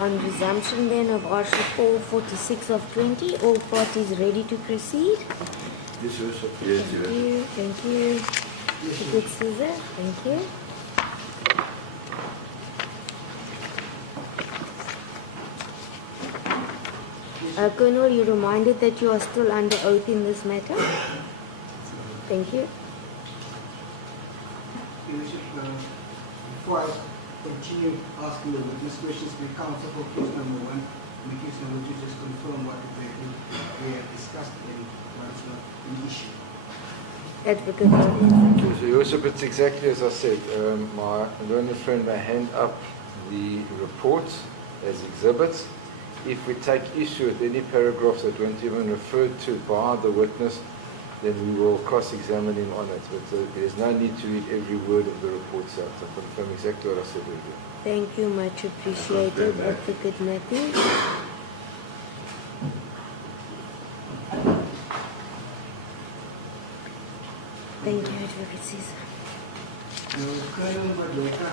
On resumption then of Article 446 of 20, all parties ready to proceed? Yes, Your Worship. Thank you, thank you. Good Caesar, thank you. Colonel, you're reminded that you are still under oath in this matter. Thank you. Your Worship, before I continue asking the witness questions, may counsel for case number 1, may case number 2 just confirm what exactly we have discussed and what is not an issue. Advocate. So, Your Worship, it's exactly as I said. My learned friend may hand up the reports as exhibits. If we take issue with any paragraphs that weren't even referred to by the witness, then we will cross-examine him on it. But there's no need to read every word of the reports out to confirm exactly what I said earlier. Thank you, much appreciated, Advocate Matthews. Thank you, Advocate Caesar. Colonel Malema,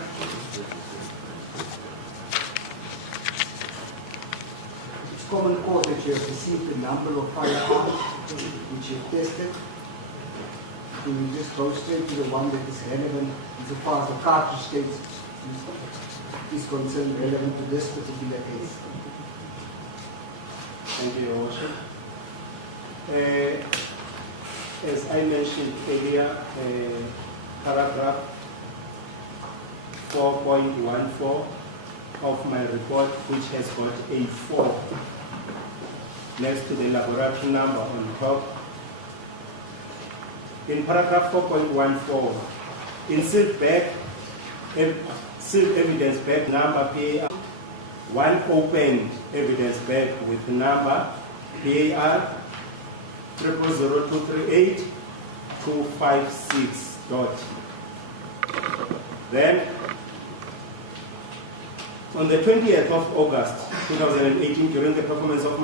it's common cause that you have received a number of firearms which you have tested. Can you just go straight to the one that is relevant as far as the cartridge states is concerned, relevant to this particular case? Thank you, Your Worship. As I mentioned earlier, paragraph 4.14 of my report, which has got a 4 next to the laboratory number on top. In paragraph 4.14, in sealed evidence bag number PAR, one opened evidence bag with number PAR 000238 256 dot. Then, on the 20th of August 2018, during the performance of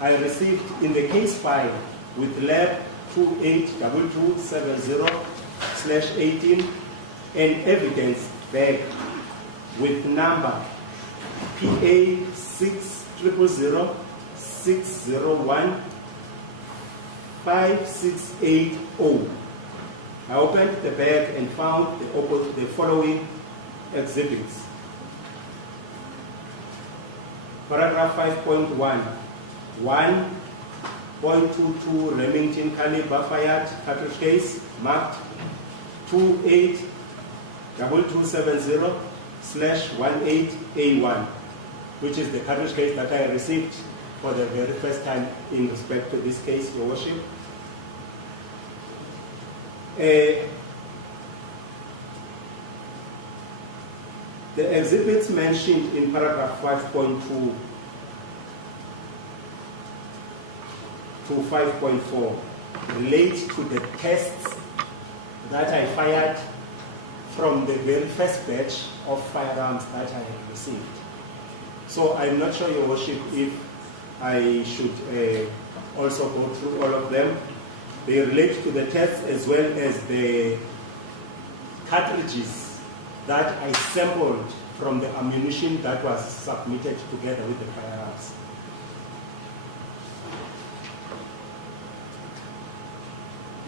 I received in the case file with lab 282270/18 an evidence bag with number PA 60006015680. I opened the bag and found the following exhibits. Paragraph 5.1, 1.22 Remington caliber fired cartridge case marked 282270/18A1, which is the cartridge case that I received for the very first time in respect to this case, Your Worship. The exhibits mentioned in paragraph 5.2 to 5.4 relate to the tests that I fired from the very first batch of firearms that I had received. So I'm not sure, Your Worship, if I should also go through all of them. They relate to the tests as well as the cartridges that I sampled from the ammunition that was submitted together with the firearms.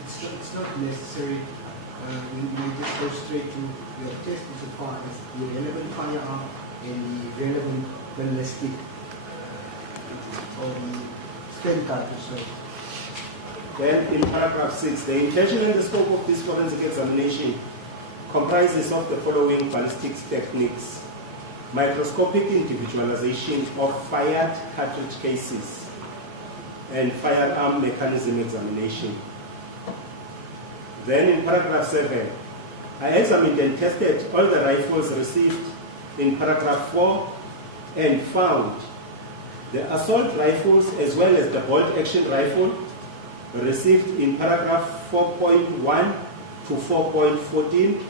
It's not necessary. We just go straight to your test as far as the relevant firearm and the relevant ballistic or the spent cartridge. Then in paragraph 6, the intention and the scope of this forensic examination comprises of the following ballistics techniques: microscopic individualization of fired cartridge cases and firearm mechanism examination. Then in paragraph 7, I examined and tested all the rifles received in paragraph 4 and found the assault rifles as well as the bolt action rifle received in paragraph 4.1 to 4.14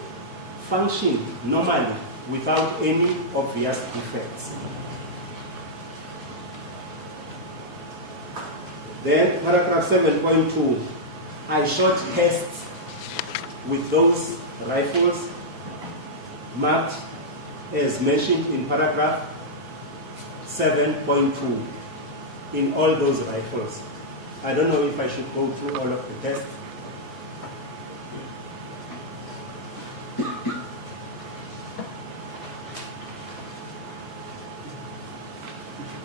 function normally without any obvious defects. Then paragraph 7.2, I shot tests with those rifles marked as mentioned in paragraph 7.2 in all those rifles. I don't know if I should go through all of the tests.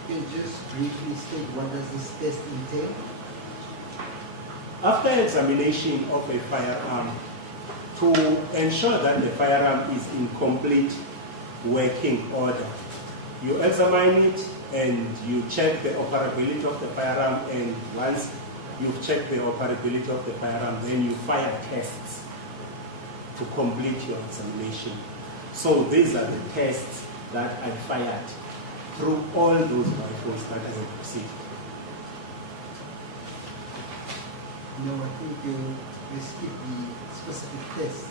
Can you just briefly state what does this test entail? After examination of a firearm, to ensure that the firearm is in complete working order, you examine it and you check the operability of the firearm, and once you've checked the operability of the firearm, then you fire tests to complete your examination. So these are the tests that I fired through all those rifles that I have received. No, I think you skip the specific test.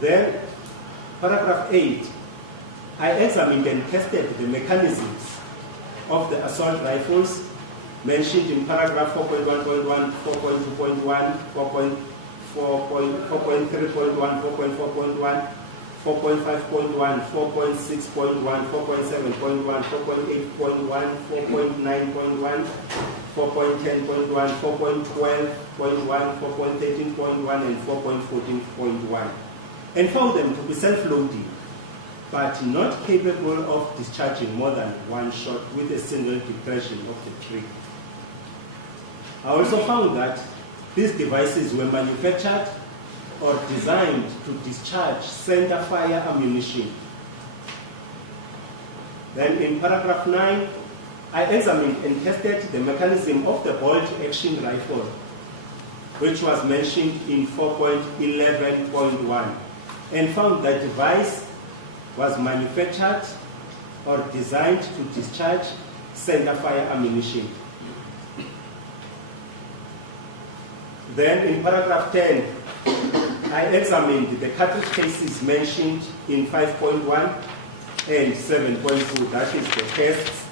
Then, paragraph 8, I examined and tested the mechanisms of the assault rifles mentioned in paragraph 4.1.1, 4.2.1, 4.3.1, 4.4.1, 4.5.1, 4.6.1, 4.7.1, 4.8.1, 4.9.1, 4.10.1, 4.12.1, 4.13.1, and 4.14.1, and found them to be self-loading, but not capable of discharging more than one shot with a single depression of the trigger. I also found that these devices were manufactured or designed to discharge center fire ammunition. Then in paragraph 9, I examined and tested the mechanism of the bolt action rifle, which was mentioned in 4.11.1, and found that the device was manufactured or designed to discharge center fire ammunition. Then in paragraph 10, I examined the cartridge cases mentioned in 5.1 and 7.2, that is the tests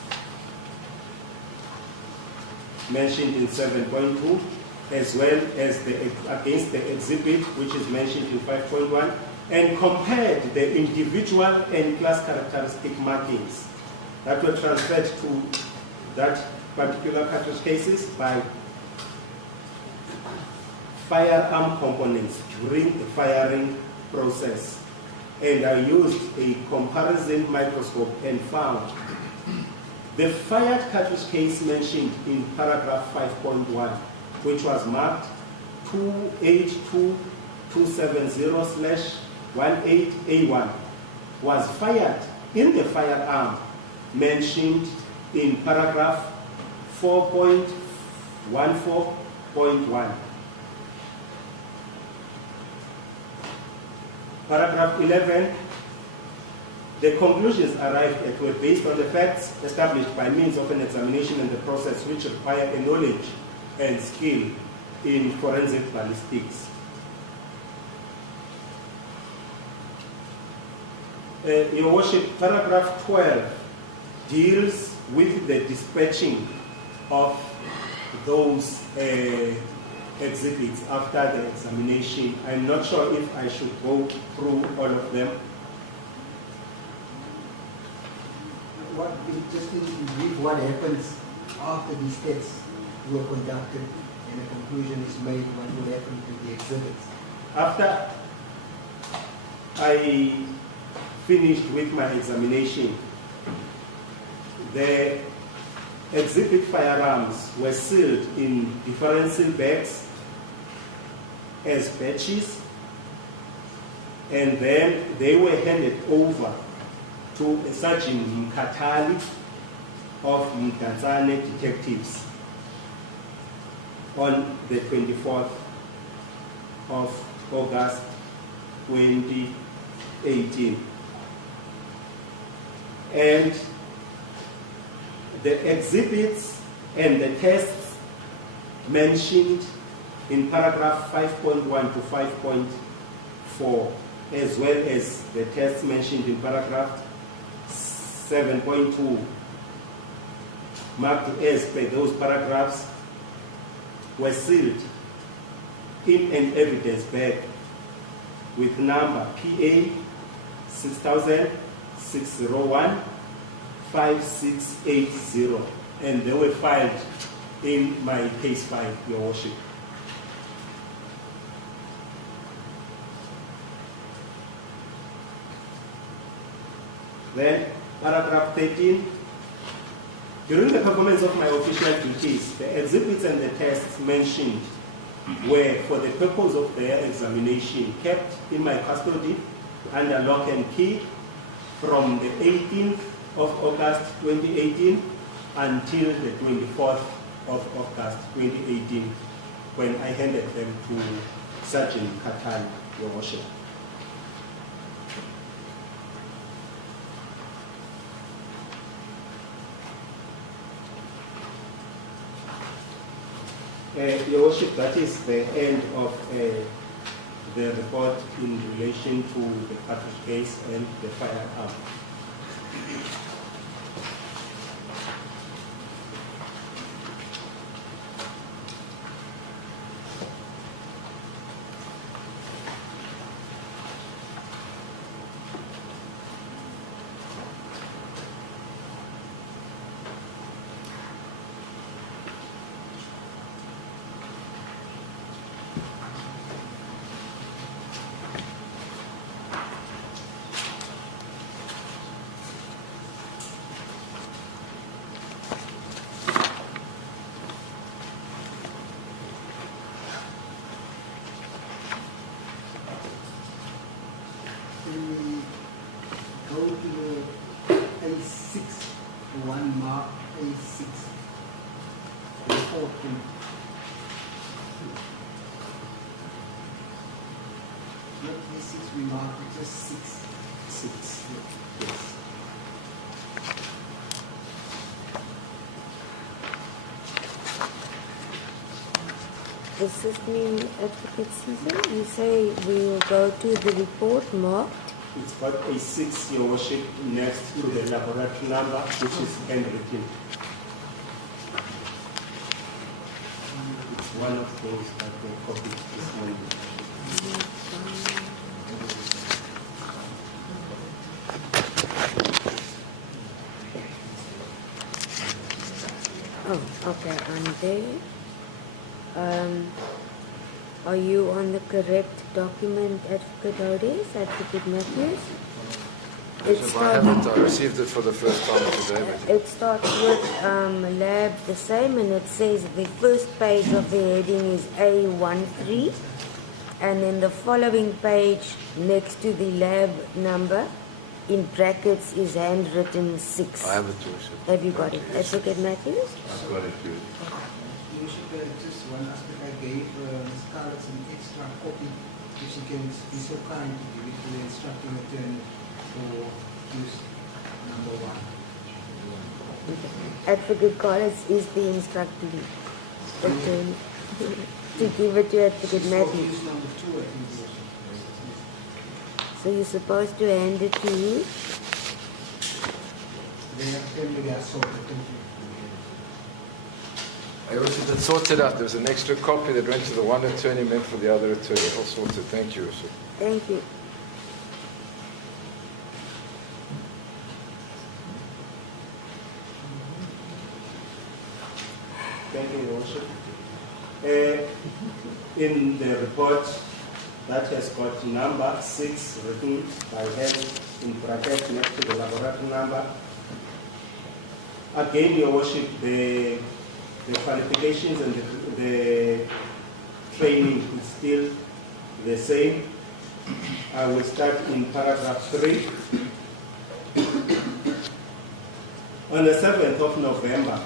mentioned in 7.2, as well as against the exhibit, which is mentioned in 5.1, and compared the individual and class characteristic markings that were transferred to that particular cartridge cases by firearm components during the firing process. And I used a comparison microscope and found the fired cartridge case mentioned in paragraph 5.1, which was marked 2H2270/18A1, was fired in the firearm mentioned in paragraph 4.14.1. Paragraph 11, the conclusions arrived at were based on the facts established by means of an examination and the process which require a knowledge and skill in forensic ballistics. Your Worship, paragraph 12 deals with the dispatching of those exhibits after the examination. I'm not sure if I should go through all of them. Just in brief, what happens after these tests were conducted and a conclusion is made, what will happen to the exhibits? After I finished with my examination, the exhibit firearms were sealed in differential bags as batches, and then they were handed over to Sergeant Mkatali of Mtatsane Detectives on the 24th of August 2018. And the exhibits and the tests mentioned in paragraph 5.1 to 5.4, as well as the tests mentioned in paragraph 7.2, marked as per those paragraphs, were sealed in an evidence bag with number PA 6,601,5680, and they were filed in my case file, Your Worship. Then, paragraph 13. During the performance of my official duties, the exhibits and the tests mentioned were, for the purpose of their examination, kept in my custody under lock and key from the 18th of August 2018 until the 24th of August 2018, when I handed them to Sergeant Katan, Your Worship. Your Worship, that is the end of the report in relation to the cartridge case and the firearm. We go to the A6, one mark A6, reporting. Not A6 we mark, it's just 6. 6, yes. Assistant Advocate Caesar, you say we will go to the report marked. It's got a 6, Your Worship, next to the laboratory number, which is handwritten. It's one of those that were copied this morning. Oh, okay, I'm there. Are you on the correct document, Advocate Odes, Advocate Matthews? If I haven't, I received it for the first time today. It starts with lab the same, and it says the first page of the heading is A13, and then the following page next to the lab number in brackets is handwritten 6. I have it, Your Worship. Have you got it, Advocate Matthews? I've got it, too. You should just one aspect I gave Ms. Scarlett an extra copy, if she can be so kind to give it to the instructing attorney for use number 1. Advocate Collins is the instructing attorney to give it to Advocate Matthews. Use number 2, I think. So you're supposed to hand it to you? They have tell me they are sorted, thank you. I also did sort it out. There was an extra copy that went to the one attorney meant for the other attorney. All sorted. Thank you, Your Worship. Thank you. Thank you, Your Worship. In the report that has got number 6 written by hand in bracket next to the laboratory number. Again, Your Worship, the qualifications and the training is still the same. I will start in paragraph 3. On the 7th of November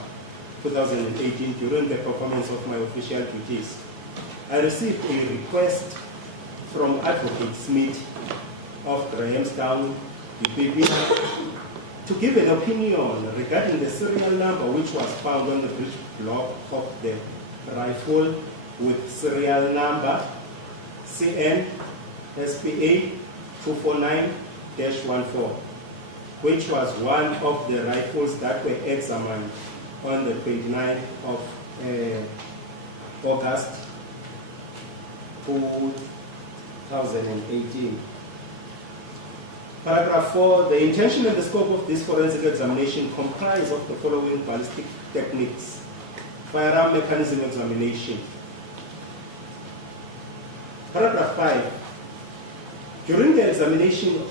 2018, during the performance of my official duties, I received a request from Advocate Smith of Grahamstown, DPP, to give an opinion regarding the serial number which was found on the breech block of the rifle with serial number CN SPA 249-14, which was one of the rifles that were examined on the 29th of August 2018. Paragraph 4, the intention and the scope of this forensic examination comprise of the following ballistic techniques. Firearm mechanism examination. Paragraph 5, during the examination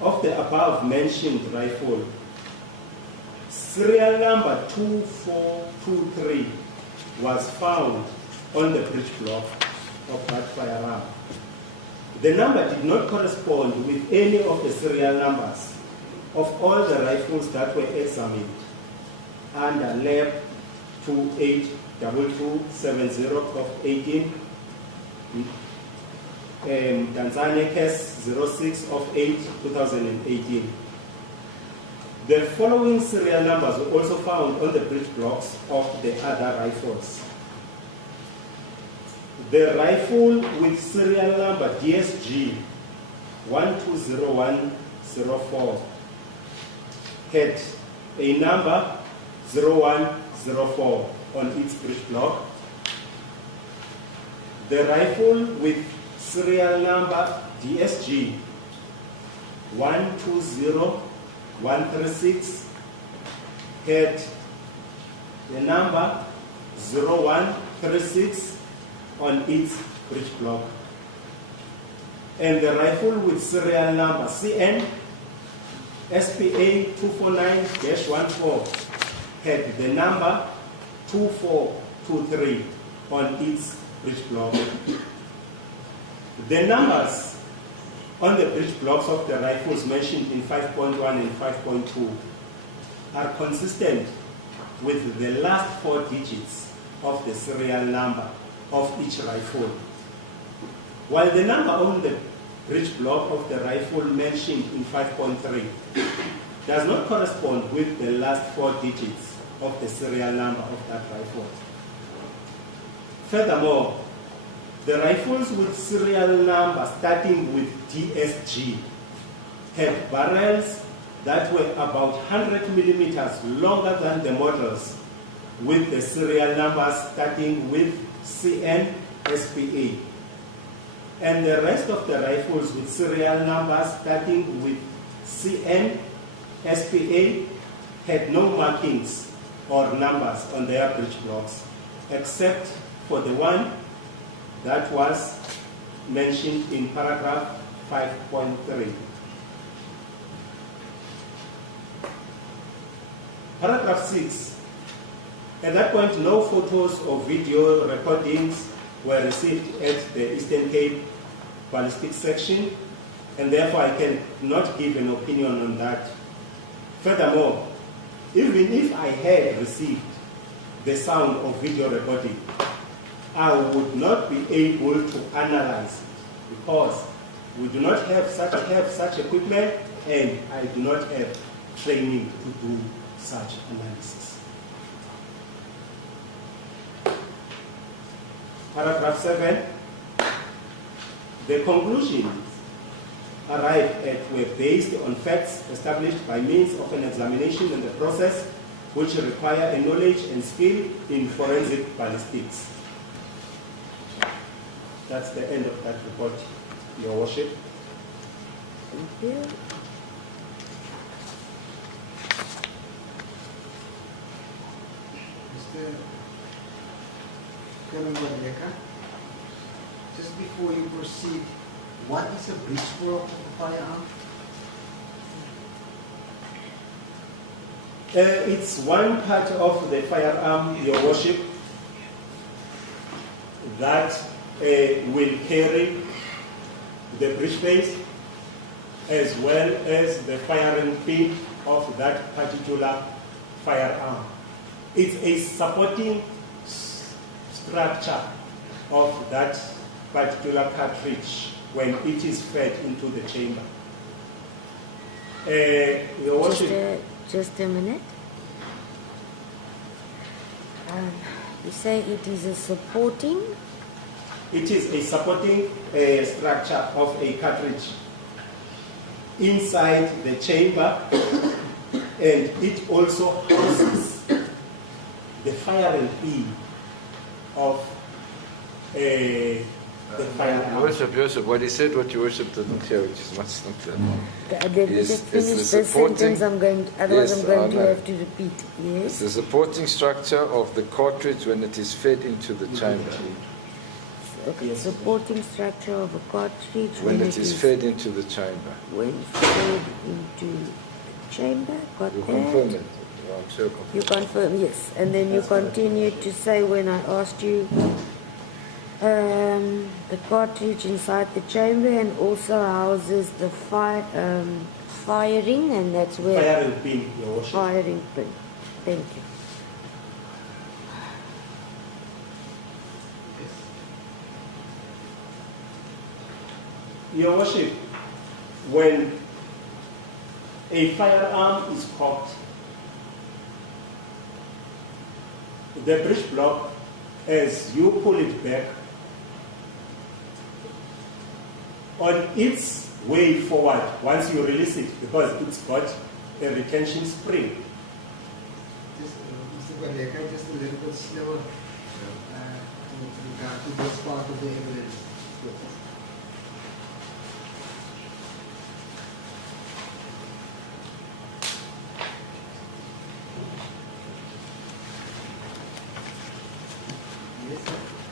of the above mentioned rifle, serial number 2423 was found on the breech block of that firearm. The number did not correspond with any of the serial numbers of all the rifles that were examined under Lab 282270 of 18, Tanzania case 06 of 8, 2018. The following serial numbers were also found on the breech blocks of the other rifles. The rifle with serial number DSG 120104 had a number 0104 on its breech block. The rifle with serial number DSG 120136 had the number 0136 on its breech block. And the rifle with serial number CN SPA 249-14 had the number 2423 on its breech block. The numbers on the breech blocks of the rifles mentioned in 5.1 and 5.2 are consistent with the last 4 digits of the serial number of each rifle. While the number on the breech block of the rifle mentioned in 5.3 does not correspond with the last 4 digits of the serial number of that rifle. Furthermore, the rifles with serial number starting with DSG had barrels that were about 100 millimeters longer than the models with the serial numbers starting with CN SPA. And the rest of the rifles with serial numbers starting with CN SPA had no markings or numbers on their breech blocks, except for the one that was mentioned in paragraph 5.3. Paragraph 6. At that point, no photos or video recordings were received at the Eastern Cape Ballistics section, and therefore I cannot give an opinion on that. Furthermore, even if I had received the sound of video recording, I would not be able to analyze it because we do not have such equipment, and I do not have training to do such analysis. Paragraph 7. The conclusions arrived at were based on facts established by means of an examination and a process which require a knowledge and skill in forensic ballistics. That's the end of that report, Your Worship. Thank you. Mr. Kalambadeka, just before you proceed, what is a breech block of a firearm? It's one part of the firearm, Your Worship, that will carry the breech face as well as the firing pin of that particular firearm. It's a supporting structure of that particular cartridge when it is fed into the chamber. Your Worship, Just a minute. You say it is a supporting? it is a supporting structure of a cartridge inside the chamber, and it also houses the firing pin of the firearm. Worship, what he said, what your worship didn't hear, which is much simpler. Let me just finish this sentence. Otherwise I'm going to have to repeat. Yes. It's the supporting structure of the cartridge when it is fed into the chamber. Okay, supporting structure of a cartridge When it is fed into the chamber. When fed into the chamber, got You that? confirm it. I'm sure confirm. You confirm, yes. And then you continue to say when I asked you the cartridge inside the chamber and also houses the firing, and that's where Firing pin, Your Worship. firing pin. Thank you. Your Worship, when a firearm is cocked, the breech block, as you pull it back, on its way forward, once you release it, because it's got a retention spring. Just, Mr. Baleka, just a little bit slower with regard to this part of the evidence.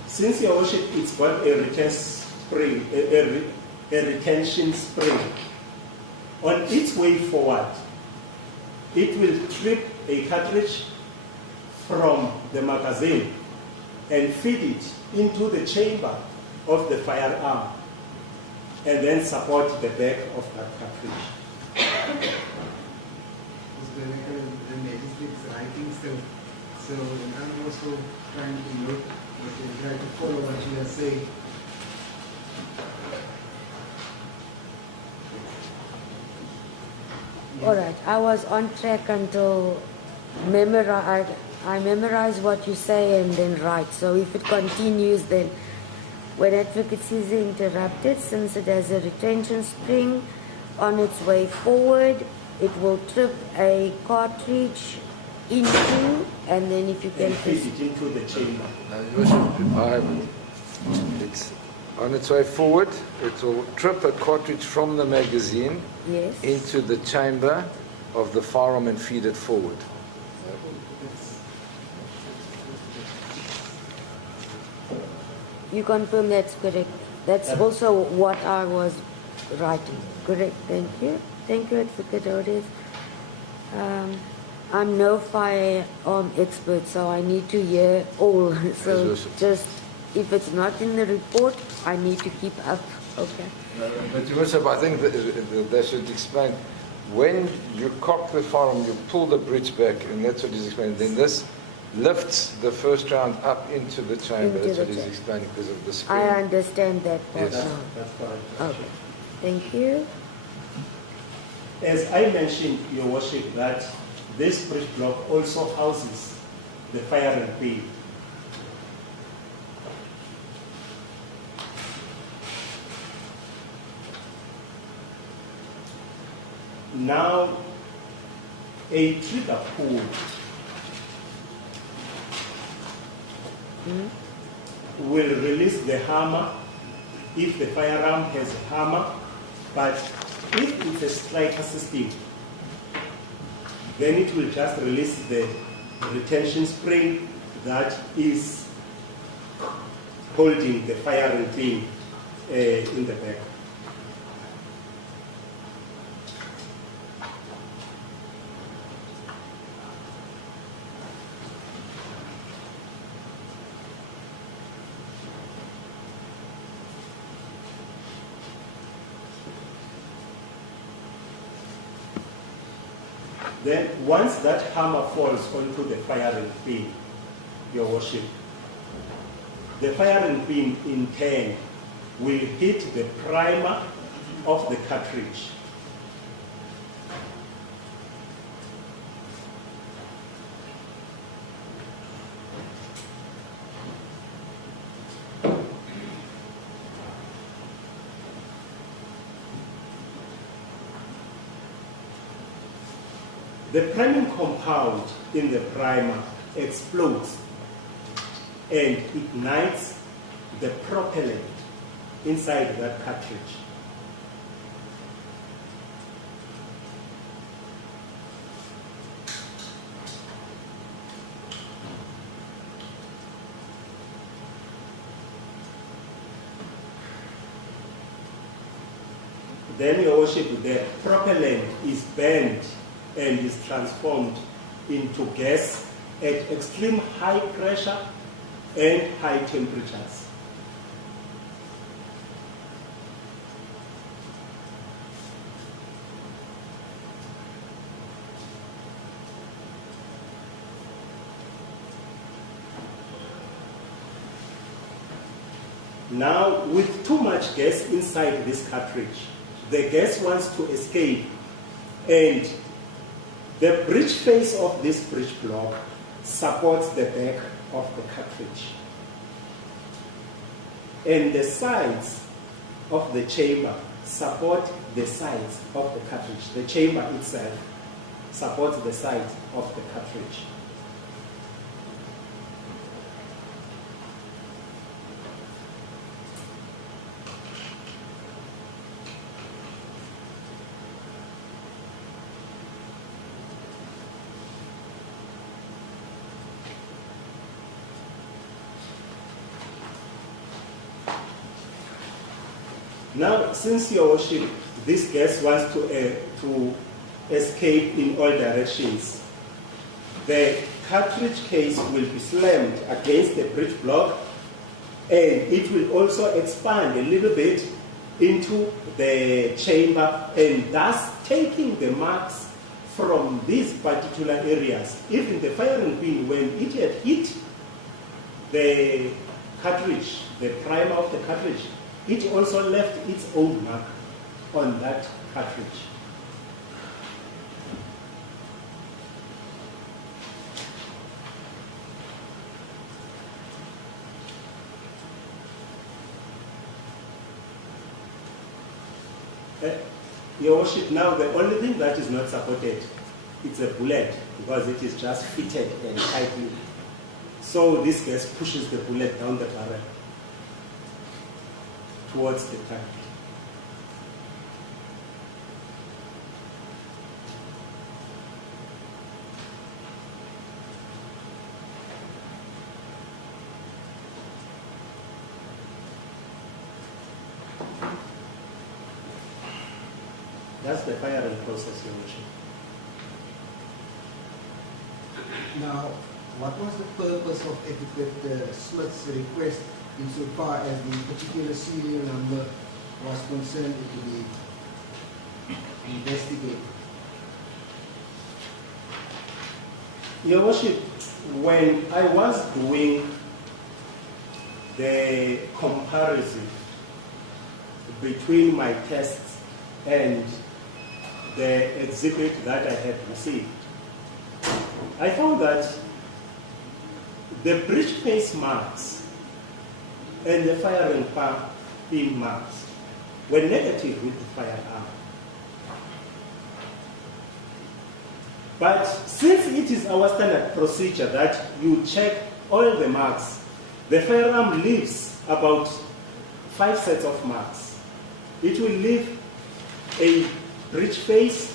Since Your Worship, it's got a retention spring. On its way forward, it will trip a cartridge from the magazine and feed it into the chamber of the firearm and then support the back of that cartridge. The magistrate's writing still. So I'm also trying to look, try to follow what you are saying. All right, I was on track until I memorize what you say and then write. So if it continues, then when advocacy is interrupted, since it has a retention spring on its way forward, it will trip a cartridge into, and then if you can feed it into the chamber. It's on its way forward. It will trip a cartridge from the magazine yes. into the chamber of the firearm and feed it forward. You confirm that's correct. That's also what I was writing. Correct. Thank you. Thank you, Advocate Otis. I'm no firearm expert, so I need to hear all. So just, if it's not in the report, I need to keep up. Okay. But Your Worship, I think that they should explain, when you cock the firearm, you pull the breech back, and that's what he's explaining. Then this lifts the first round up into the chamber. That's what he's explaining because of the spring. I understand that part Yes. now. That's correct. Okay. Thank you. As I mentioned, Your Worship, that this breech block also houses the firing pin. Now, a trigger pull will release the hammer if the firearm has a hammer, but if it's a striker system, then it will just release the retention spring that is holding the firing pin in the back. Then once that hammer falls onto the firing pin, Your Worship, the firing pin in turn will hit the primer of the cartridge. The priming compound in the primer explodes and ignites the propellant inside that cartridge. Then, Your Worship, the propellant is burned and is transformed into gas at extreme high pressure and high temperatures. Now, with too much gas inside this cartridge, the gas wants to escape, and the breech face of this breech block supports the back of the cartridge. And the sides of the chamber support the sides of the cartridge. The chamber itself supports the sides of the cartridge. Now, since, Your Worship, this gas wants to escape in all directions, the cartridge case will be slammed against the breech block, and it will also expand a little bit into the chamber, and thus taking the marks from these particular areas. Even the firing pin, when it had hit the cartridge, the primer of the cartridge, it also left its own mark on that cartridge. Your Worship, now the only thing that is not supported, it's a bullet, because it is just fitted and tightly. So this gas pushes the bullet down the barrel towards the tank. That's the firing process, Your Worship. Now, what was the purpose of Etiquette Smith's request insofar as the particular serial number was concerned to be investigated? Your Worship, when I was doing the comparison between my tests and the exhibit that I had received, I found that the breech face marks and the firing pin marks were negative with the firearm. But since it is our standard procedure that you check all the marks, the firearm leaves about 5 sets of marks. It will leave a breech face,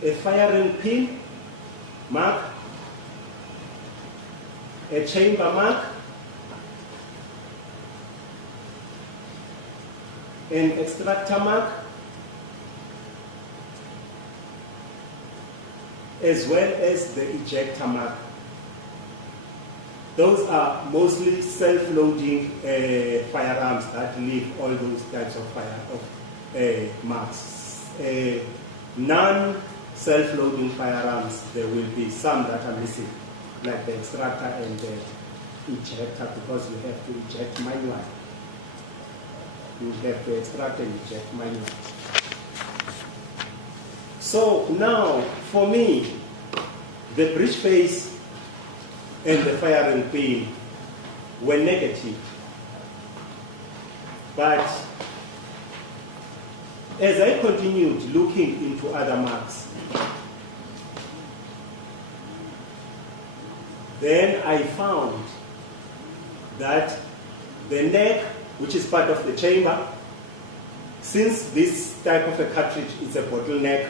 a firing pin mark, a chamber mark, an extractor mark, as well as the ejector mark. Those are mostly self-loading firearms that leave all those types of marks. Non-self-loading firearms, there will be some that are missing, like the extractor and the ejector, because you have to eject manually. You have to extract and eject manually. So now, for me, the breech face and the firing pin were negative. But as I continued looking into other marks, Then I found that the neck, which is part of the chamber, since this type of a cartridge is a bottleneck,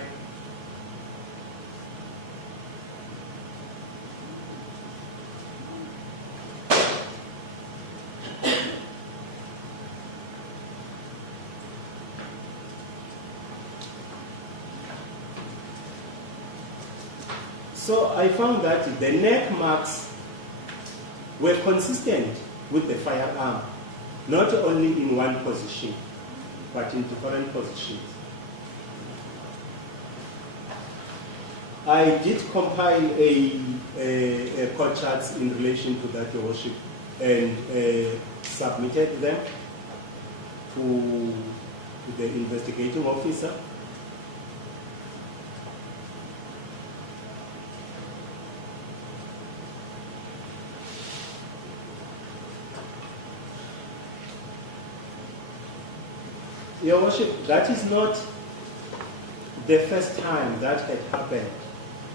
so I found that the neck marks were consistent with the firearm, not only in one position, but in different positions. I did compile a code charts in relation to that, Your Worship, and submitted them to the investigating officer. Your Worship, that is not the first time that had happened.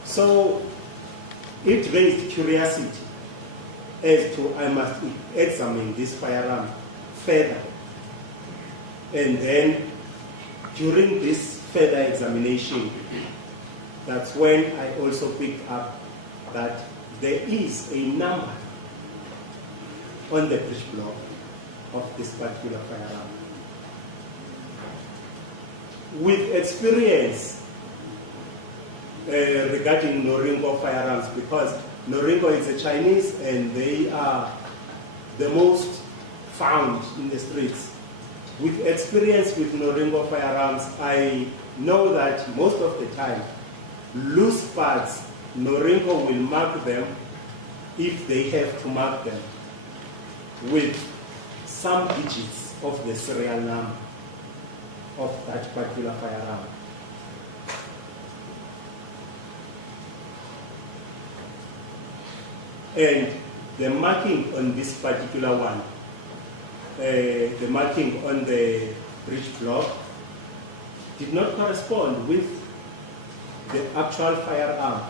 So it raised curiosity as to I must examine this firearm further. And then during this further examination, that's when I also picked up that there is a number on the breech block of this particular firearm. With experience regarding Noringo firearms, because Noringo is a Chinese and they are the most found in the streets. With experience with Noringo firearms, I know that most of the time, loose parts, Noringo will mark them if they have to mark them with some digits of the serial number of that particular firearm. And the marking on this particular one, the marking on the breech block, did not correspond with the actual firearm.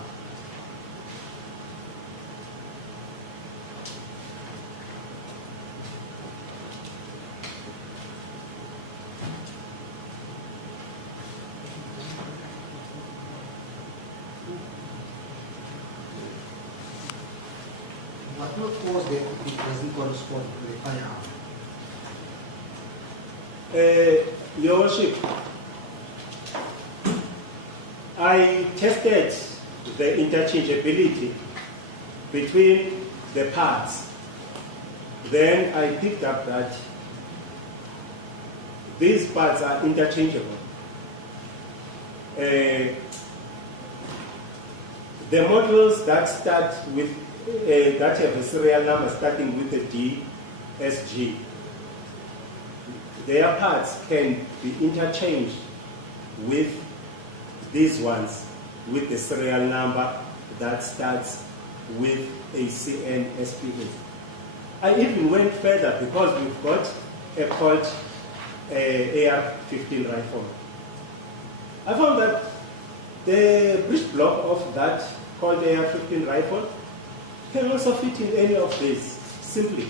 What will cause that it doesn't correspond to the firearm? Your Worship, I tested the interchangeability between the parts. Then I picked up that these parts are interchangeable. The models that start with that have a serial number starting with the DSG, their parts can be interchanged with these ones with the serial number that starts with a CNSPA. I even went further because we've got a Colt AR-15 rifle. I found that the breech block of that Colt AR-15 rifle can also fit in any of these, simply.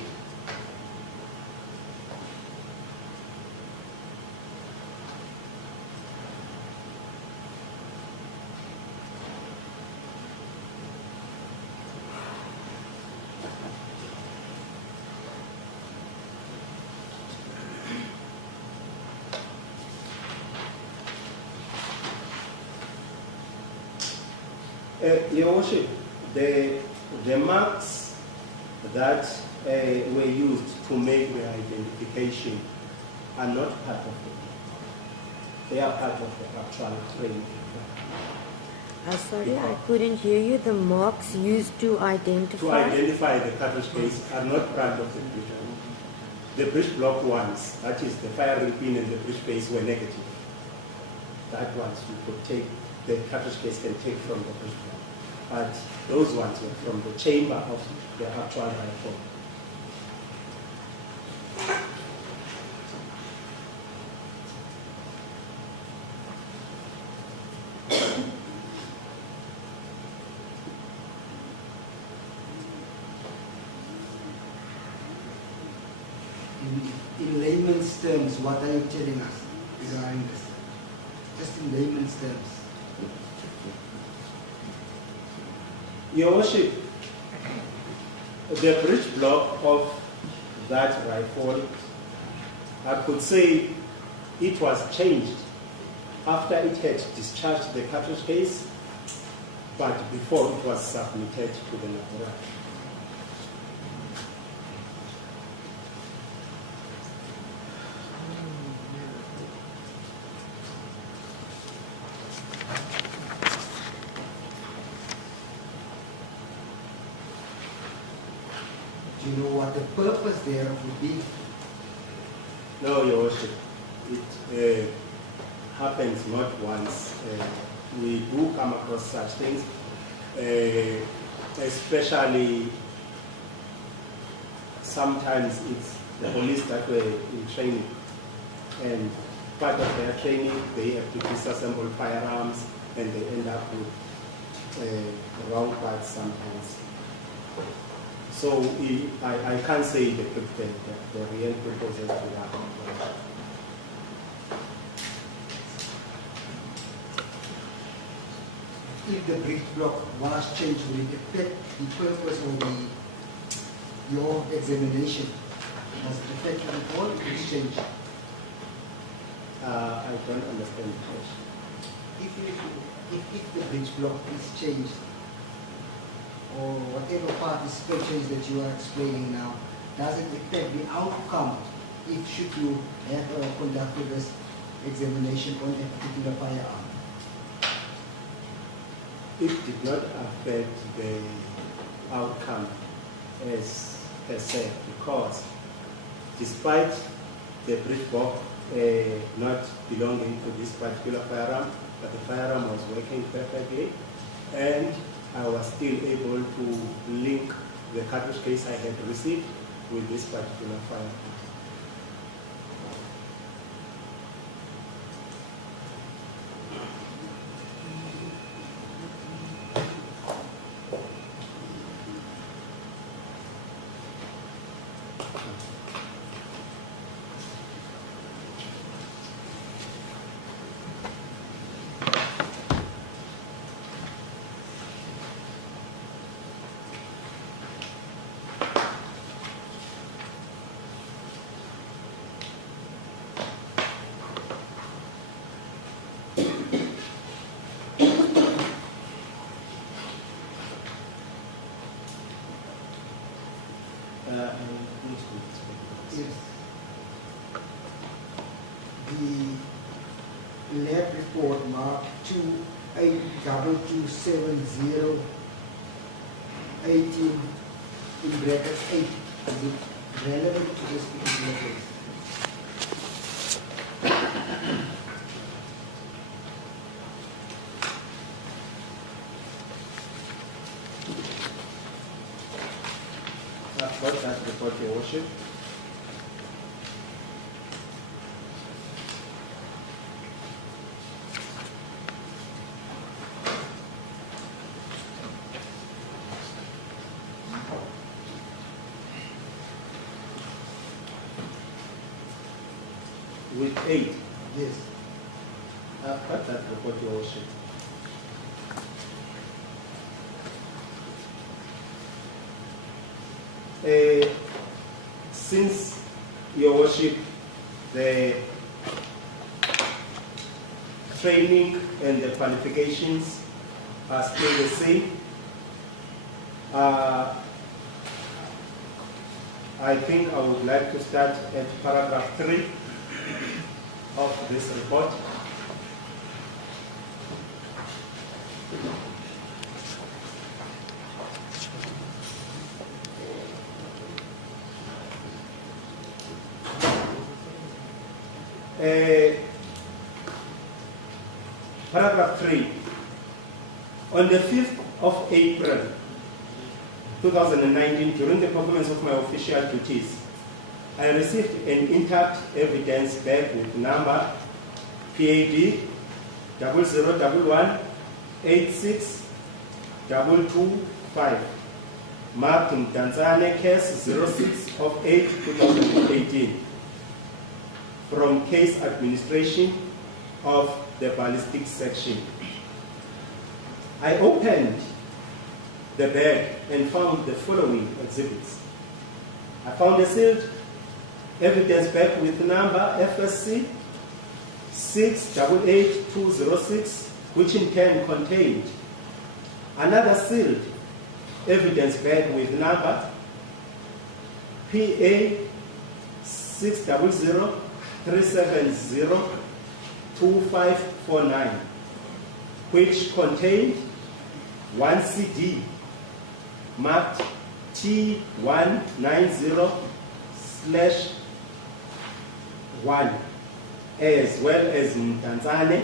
Your Worship, the marks that were used to make the identification are not part of it. They are part of the actual training. Sorry, I couldn't hear you. The marks used to identify? To identify the cartridge case are not part of the breech. The breech block ones, that is the firing pin and the breech case, were negative. That ones you could take, the cartridge case can take from the breech block. But those ones were from the chamber of the actual rifle. layman's terms, what are you telling us regarding this? Just in layman's terms. Your Worship, the breech block of that rifle, I could say it was changed after it had discharged the cartridge case, but before it was submitted to the laboratory. Do you know what the purpose thereof would be? No, Your Worship, it happens not once. We do come across such things, especially sometimes it's the police that were in training, and part of their training they have to disassemble firearms and they end up with wrong parts sometimes. So I can't say the real purpose of that. If the breech block was changed, will it affect the purpose of your examination? Does it affect it at all if it's changed? I don't understand the question. If the breech block is changed, or whatever part is still changed that you are explaining now, does it affect the outcome if should you have conducted this examination on a particular firearm? It did not affect the outcome as said, because despite the breech block not belonging to this particular firearm, but the firearm was working perfectly, and I was still able to link the cartridge case I had received with this particular firearm. Yes. The lab report marked 28227018 in brackets 8. Is it relevant to this particular case? What that report, Your Worship? With 8. Yes. What that report, Your Worship? Since, Your Worship, the training and the qualifications are still the same, I think I would like to start at paragraph 3 of this report. Paragraph 3. On the 5th of April 2019, during the performance of my official duties, I received an intact evidence bag with number PAD 0011862225, marked in Tanzania case 06 of 8 2018. from case administration of the ballistic section. I opened the bag and found the following exhibits. I found a sealed evidence bag with number FSC 688206, which in turn contained another sealed evidence bag with number PA 600-370-2549, which contained one CD marked T190/1, as well as Mtanzane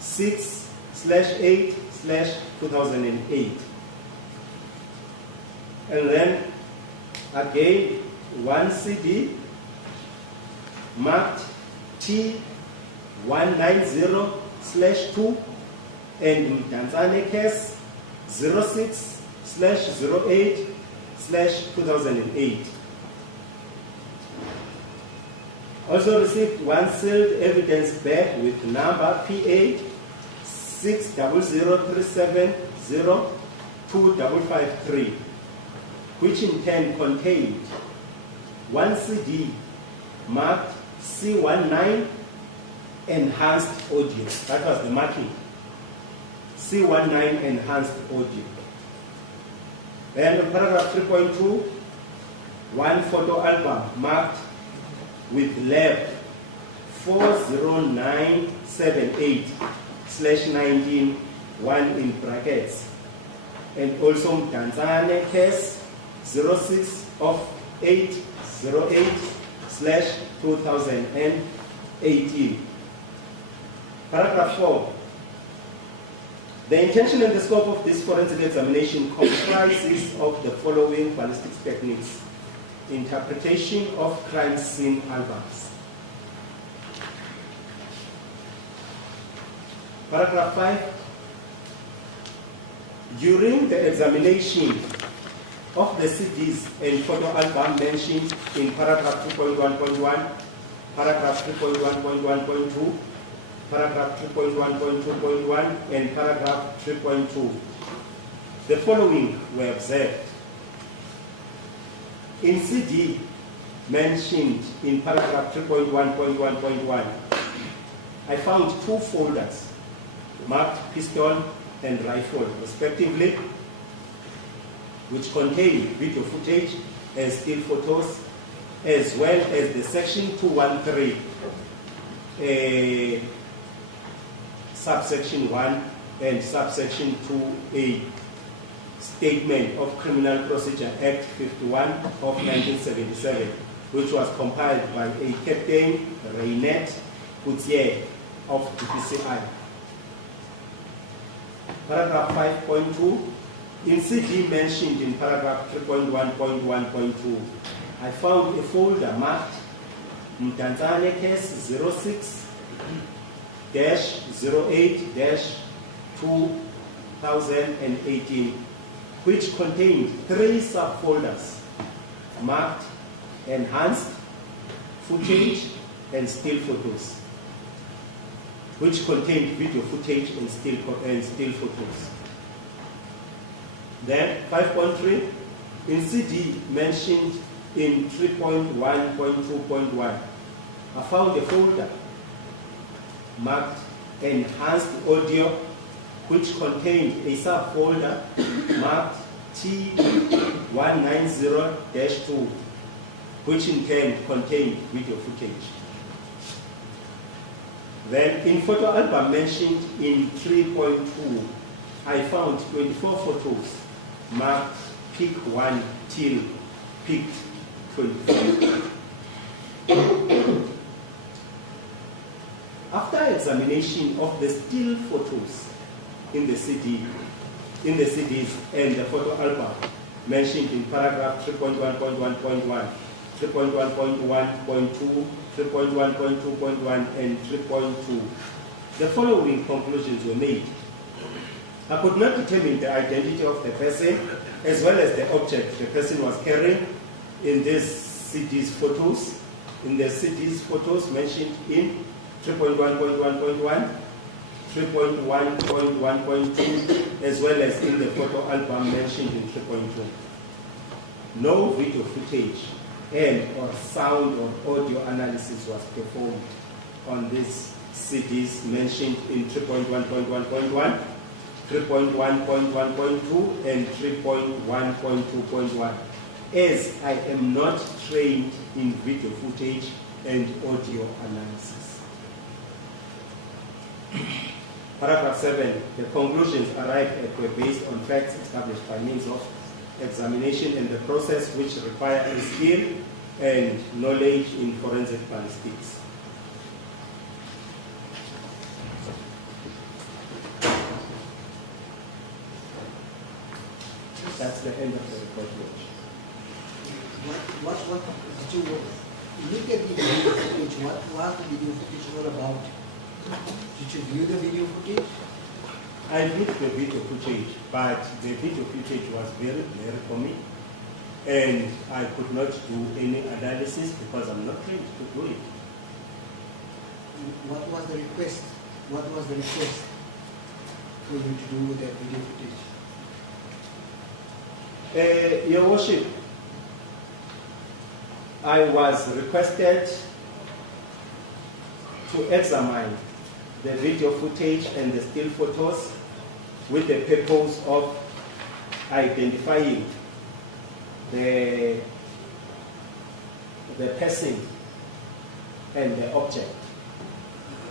6/8/2008. And then again one CD marked T190/2 and Mtanzane case 06/08/2008. Also received one sealed evidence bag with number PA 600-370-2553, which in turn contained one CD marked C19 enhanced audio. That was the marking. C19 enhanced audio. Then paragraph 3.2, one photo album marked with lab 40978/19, one in brackets, and also Mtanzane case 06/8/2018. Paragraph 4. The intention and the scope of this forensic examination comprises of the following ballistics techniques: interpretation of crime scene albums. Paragraph 5. During the examination of the CDs and photo album mentioned in paragraph 2.1.1, paragraph 3.1.1.2, paragraph 3.1.2.1, and paragraph 3.2, the following were observed. In CD mentioned in paragraph 3.1.1.1, I found two folders marked pistol and rifle respectively, which contain video footage and still photos, as well as the section 213, subsection 1 and subsection 2A statement of Criminal Procedure Act 51 of 1977, which was compiled by a Captain Reinette Coutier of DPCI. Paragraph 5.2, in CD mentioned in paragraph 3.1.1.2, I found a folder marked Mtanzane case 06-08-2018, which contained three subfolders marked enhanced footage and still photos, which contained video footage and still photos. Then 5.3, in CD mentioned in 3.1.2.1, I found a folder marked enhanced audio, which contained a subfolder marked T190-2, which in turn contained video footage. Then in photo album mentioned in 3.2, I found 24 photos marked pick 1 till pick 24. After examination of the still photos in the CDs and the photo album mentioned in paragraph 3.1.1.1, 3.1.1.2, 3.1.2.1, and 3.2, the following conclusions were made. I could not determine the identity of the person as well as the object the person was carrying in these CDs photos in the CD's photos mentioned in 3.1.1.1, 3.1.1.2, as well as in the photo album mentioned in 3.2. No video footage and or sound or audio analysis was performed on these CDs mentioned in 3.1.1.1, 3.1.1.2, and 3.1.2.1, as I am not trained in video footage and audio analysis. Paragraph 7, the conclusions arrived at were based on facts established by means of examination and the process which require a skill and knowledge in forensic ballistics. That's the end of the report. What did you look at the video footage? What was the video footage all about? Did you view the video footage? I viewed the video footage, but the video footage was very blurry for me, and I could not do any analysis because I'm not trained to do it. What was the request? What was the request for you to do with that video footage? Your Worship, I was requested to examine the video footage and the still photos with the purpose of identifying the person and the object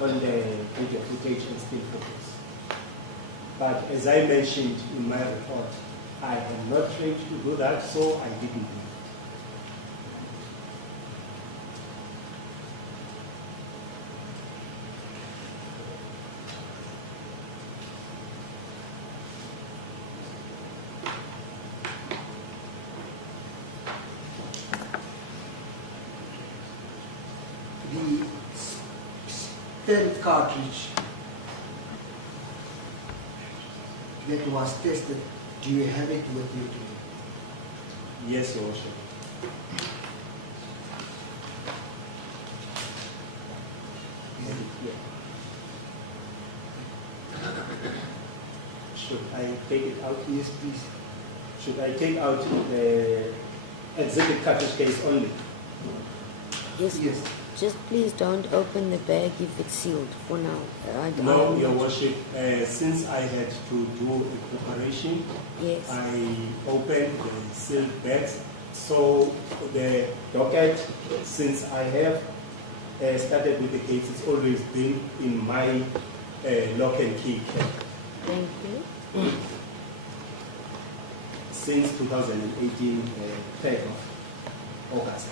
on the video footage and still photos. But as I mentioned in my report, I am not trained to do that, so I didn't do it. The 10th cartridge that was tested, do you have it with you today? Yes, Your Worship. Should I take it out? Yes, please. Should I take out the exhibit cartridge case only? Yes. Yes. Just please don't open the bag if it's sealed for now. No, Your Worship. Since I had to do a preparation, Yes. I opened the sealed bags. So the docket, since I have started with the case, it's always been in my lock and key cap. Thank you. Since 2018, 3rd of August.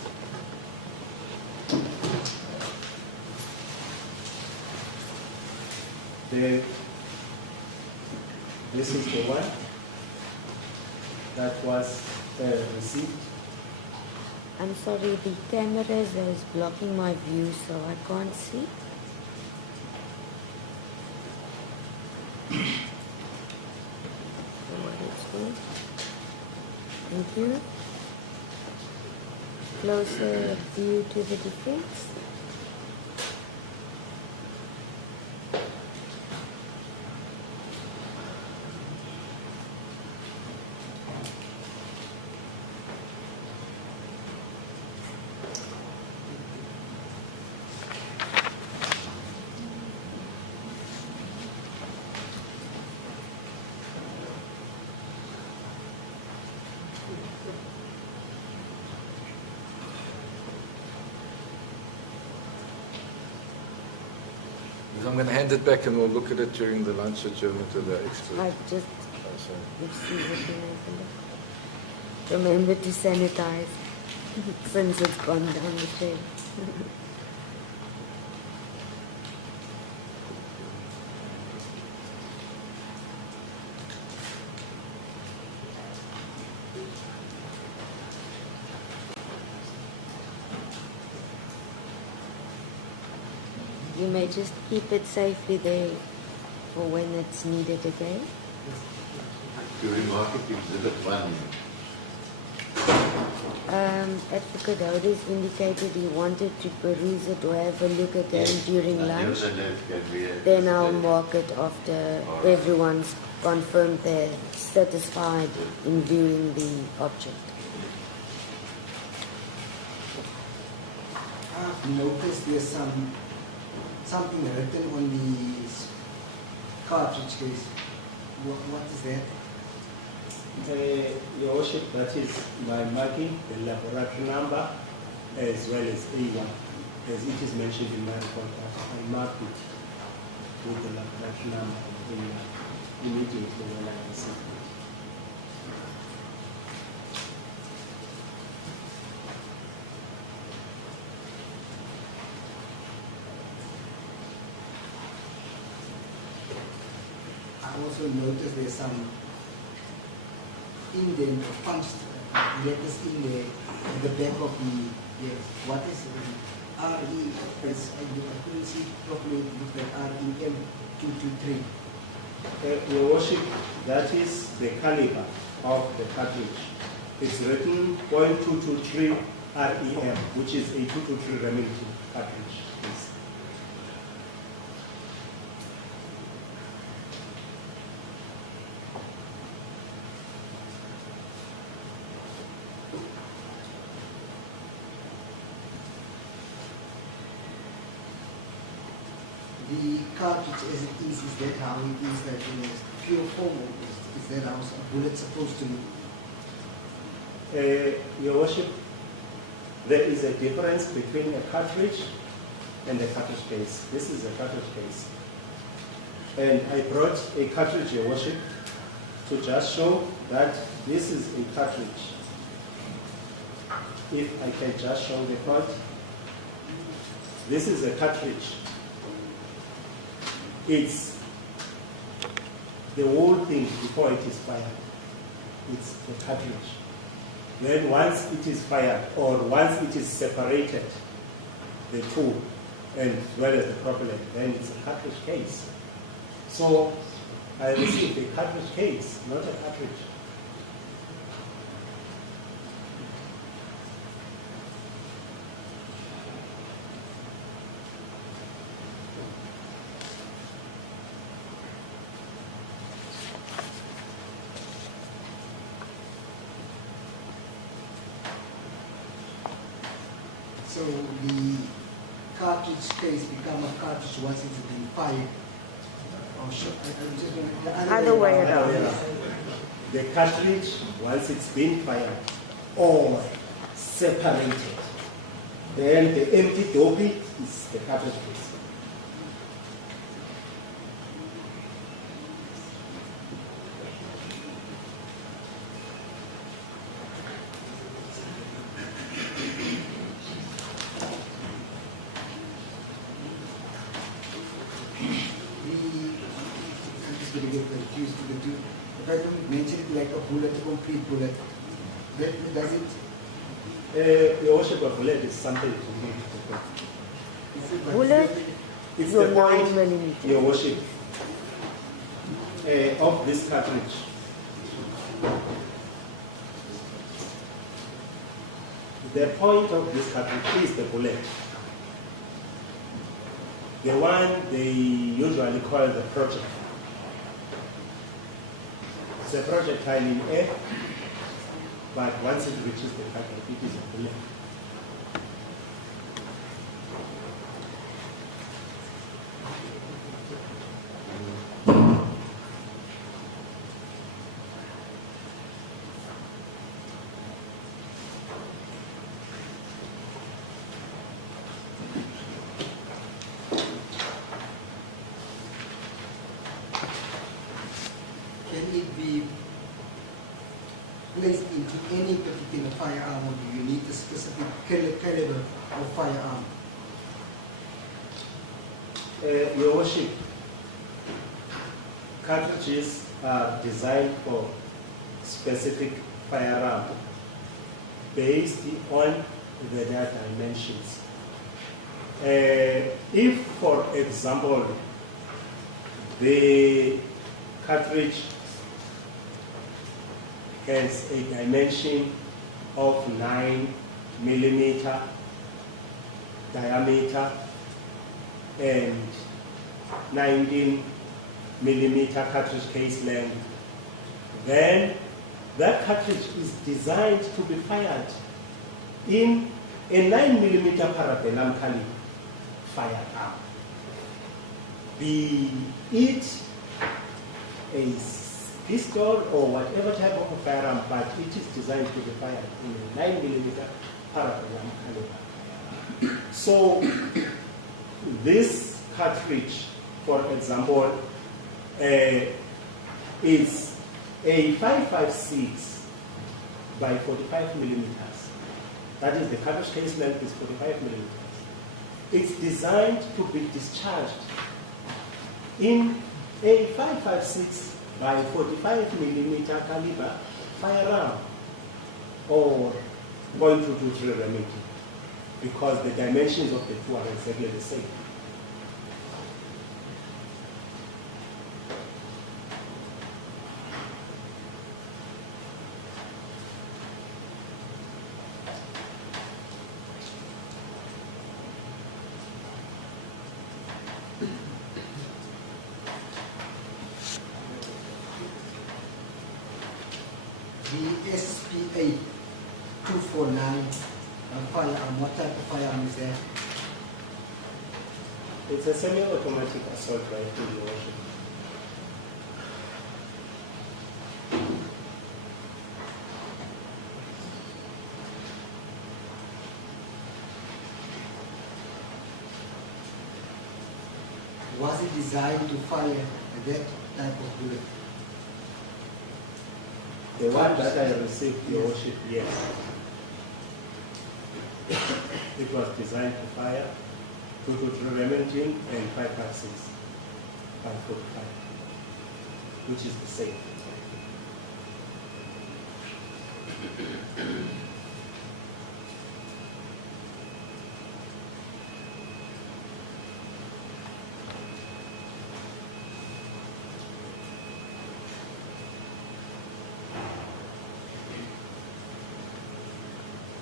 This is the one that was received. I'm sorry, the camera is blocking my view, so I can't see. Thank you. Closer view to the defense. I'm going to hand it back and we'll look at it during the lunch adjournment to the expert. I just received it. Remember to sanitize since it's gone down the chain. You may just keep it safely there for when it's needed again. To remark it, exhibit 1. Advocate Houders indicated he wanted to peruse it or have a look again during lunch. Then I'll mark it after everyone's confirmed they're satisfied in viewing the object. I've noticed there's something written on the cartridge case. What is that? Your Worship, that is my marking, the laboratory number, as well as A1, as it is mentioned in my report. I marked it with the laboratory number immediately when I received it. I also noticed there's some indent or punched letters in the back of the, yes, what is RE, I couldn't see properly, it looked like REM 223. Your Worship, that is the caliber of the cartridge. It's written .223 REM, which is a 223 Remington cartridge. Yes. The cartridge as it is that how it is, that in a pure form, or is that how a bullet supposed to look? Your Worship, there is a difference between a cartridge and a cartridge case. This is a cartridge case. And I brought a cartridge, Your Worship, to just show that this is a cartridge. If I can just show the part. This is a cartridge. It's the whole thing before it is fired. It's the cartridge. Then once it is fired, or once it is separated, the tool, and as well as the propellant, then it's a cartridge case. So I received a cartridge case, not a cartridge. So the cartridge case become a cartridge once it's been fired. Or should I just want the Other way around. The cartridge, once it's been fired or separated, then the empty dopey is the cartridge case. I'm just going to get confused with the two. If I don't mention it like a bullet, a complete bullet, that does it? Your Worship, a bullet is something to make the Bullet? It's Your the point, 9 millimeter. Your Worship, of this cartridge. The point of this cartridge is the bullet. The one they usually call the projectile. It's a projectile in air, but once it reaches the target, it is a bullet. Can it be placed into any particular firearm, or do you need a specific caliber of firearm? Your Worship, cartridges are designed for specific firearm based on the dimensions. If, for example, the cartridge has a dimension of 9mm diameter and 19mm cartridge case length, then that cartridge is designed to be fired in a 9mm parabellum caliber firearm, be it a pistol or whatever type of a firearm, but it is designed to be fired in a 9mm parabellum caliber. So this cartridge, for example, is a 5.56 by 45 millimeters. That is, the cartridge case length is 45 millimeters. It's designed to be discharged in a 5.56 by 45 millimeter caliber firearm or .223 Remington, because the dimensions of the two are exactly the same. The SPA 249 firearm, what type of firearm is that? It's a semi-automatic assault rifle, Your Worship. Was it designed to fire that type of bullet? The one that I received, Your Worship, yes. It was designed to fire 223 Remington and 5.56 by 45, which is the same.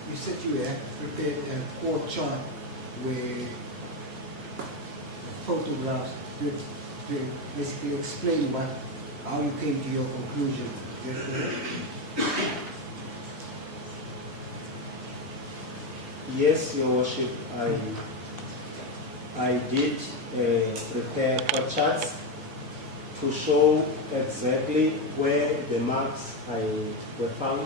You said you had prepared a court chart where photographs to basically explain how you came to your conclusion. Yes, Your Worship, I did prepare court charts to show exactly where the marks were found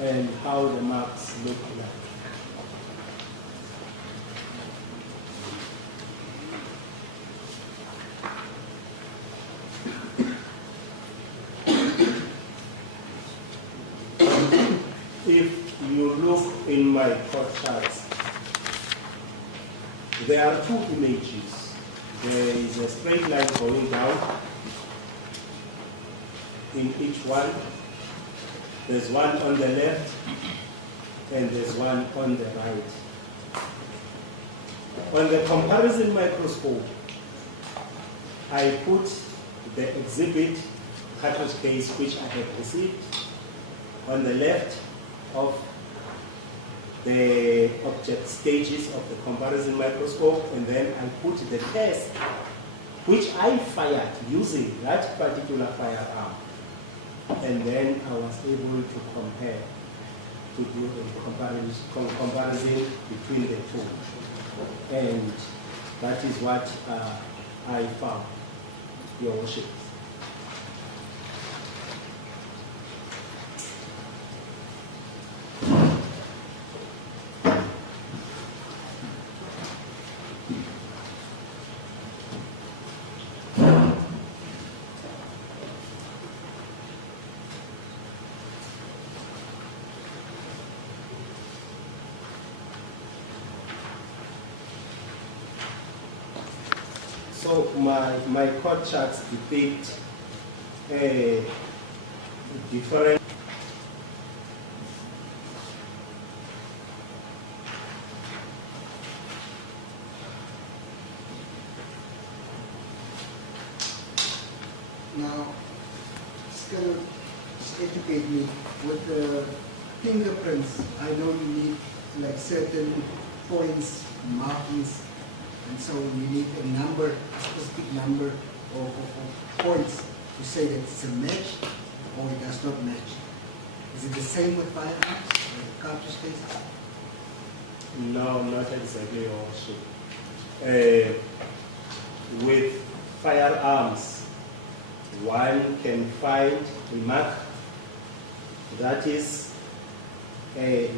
and how the marks look like. If you look in my court charts, there are two images. There is a straight line going down in each one. There's one on the left and there's one on the right. On the comparison microscope, I put the exhibit cartridge case which I have received on the left of the object stages of the comparison microscope, and then I put the test which I fired using that particular firearm. And then I was able to compare, to do a comparison between the two. And that is what I found, Your Worship. So my court charts depict a different Now, it's kind of just educate me with the fingerprints. I know you need like certain points, markings, and so you need a number, a specific number of points to say that it's a match or it does not match. Is it the same with firearms, cartridge cases? No, not exactly, Your Worship. With firearms, one can find a mark that is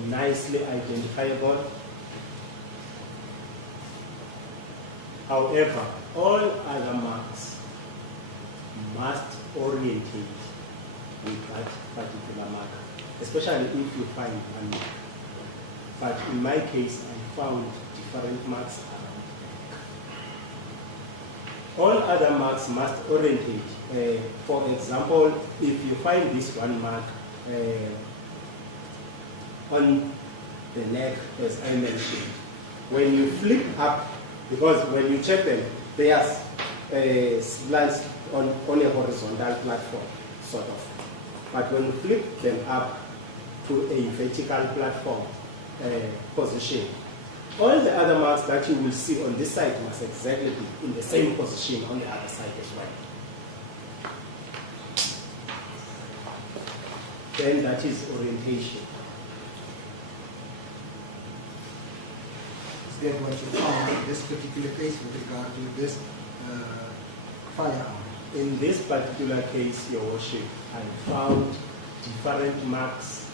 nicely identifiable. However, all other marks must orientate with that particular mark, especially if you find one mark. But in my case, I found different marks around. All other marks must orientate. For example, if you find this one mark on the neck, as I mentioned, when you flip up, because when you check them, they are slants on a horizontal platform, sort of. But when you flip them up to a vertical platform position, all the other marks that you will see on this side must exactly be in the same position on the other side as well. Then that is orientation. Is that what you found in this particular case with regard to this firearm? In this particular case, Your Worship, I found different marks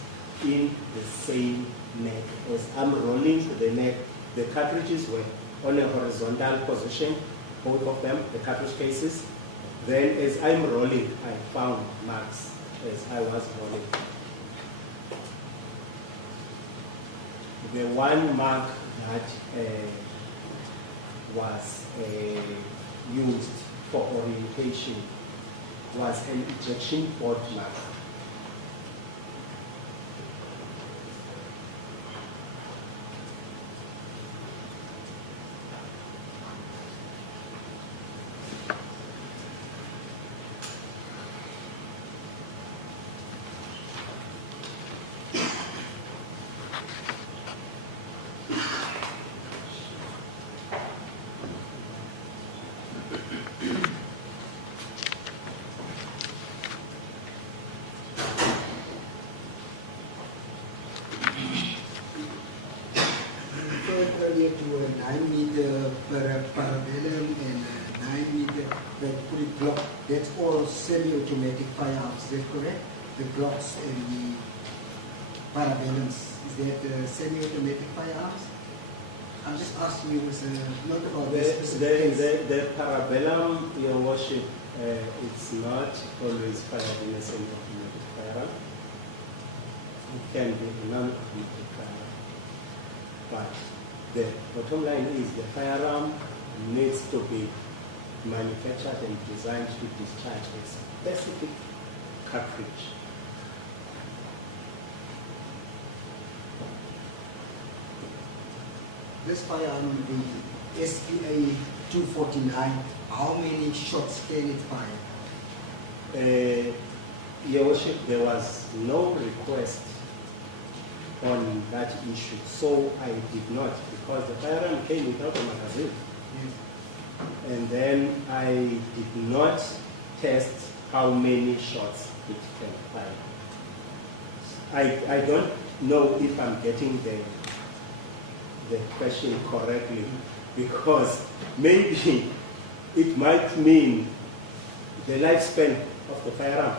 in the same neck. As I'm rolling the neck, the cartridges were on a horizontal position, both of them, the cartridge cases. Then as I'm rolling, I found marks as I was rolling. The one mark that was used for orientation was an ejection board mark. Earlier to a 9-meter parabellum and a 9-meter that put it block. That's all semi-automatic firearms. Is that correct? The blocks and the parabellums. Is that semi-automatic firearms? I'm just asking you, not about this. The parabellum, Your Worship, it's not always fired in a semi-automatic firearm. It can be a non-automatic firearm. But the bottom line is the firearm needs to be manufactured and designed to discharge a specific cartridge. This firearm, the SPA 249, how many shots can it fire? Your Worship, there was no request on that issue, so I did not, because the firearm came without a magazine. Yes. And then I did not test how many shots it can fire. I don't know if I'm getting the question correctly, because maybe it might mean the lifespan of the firearm,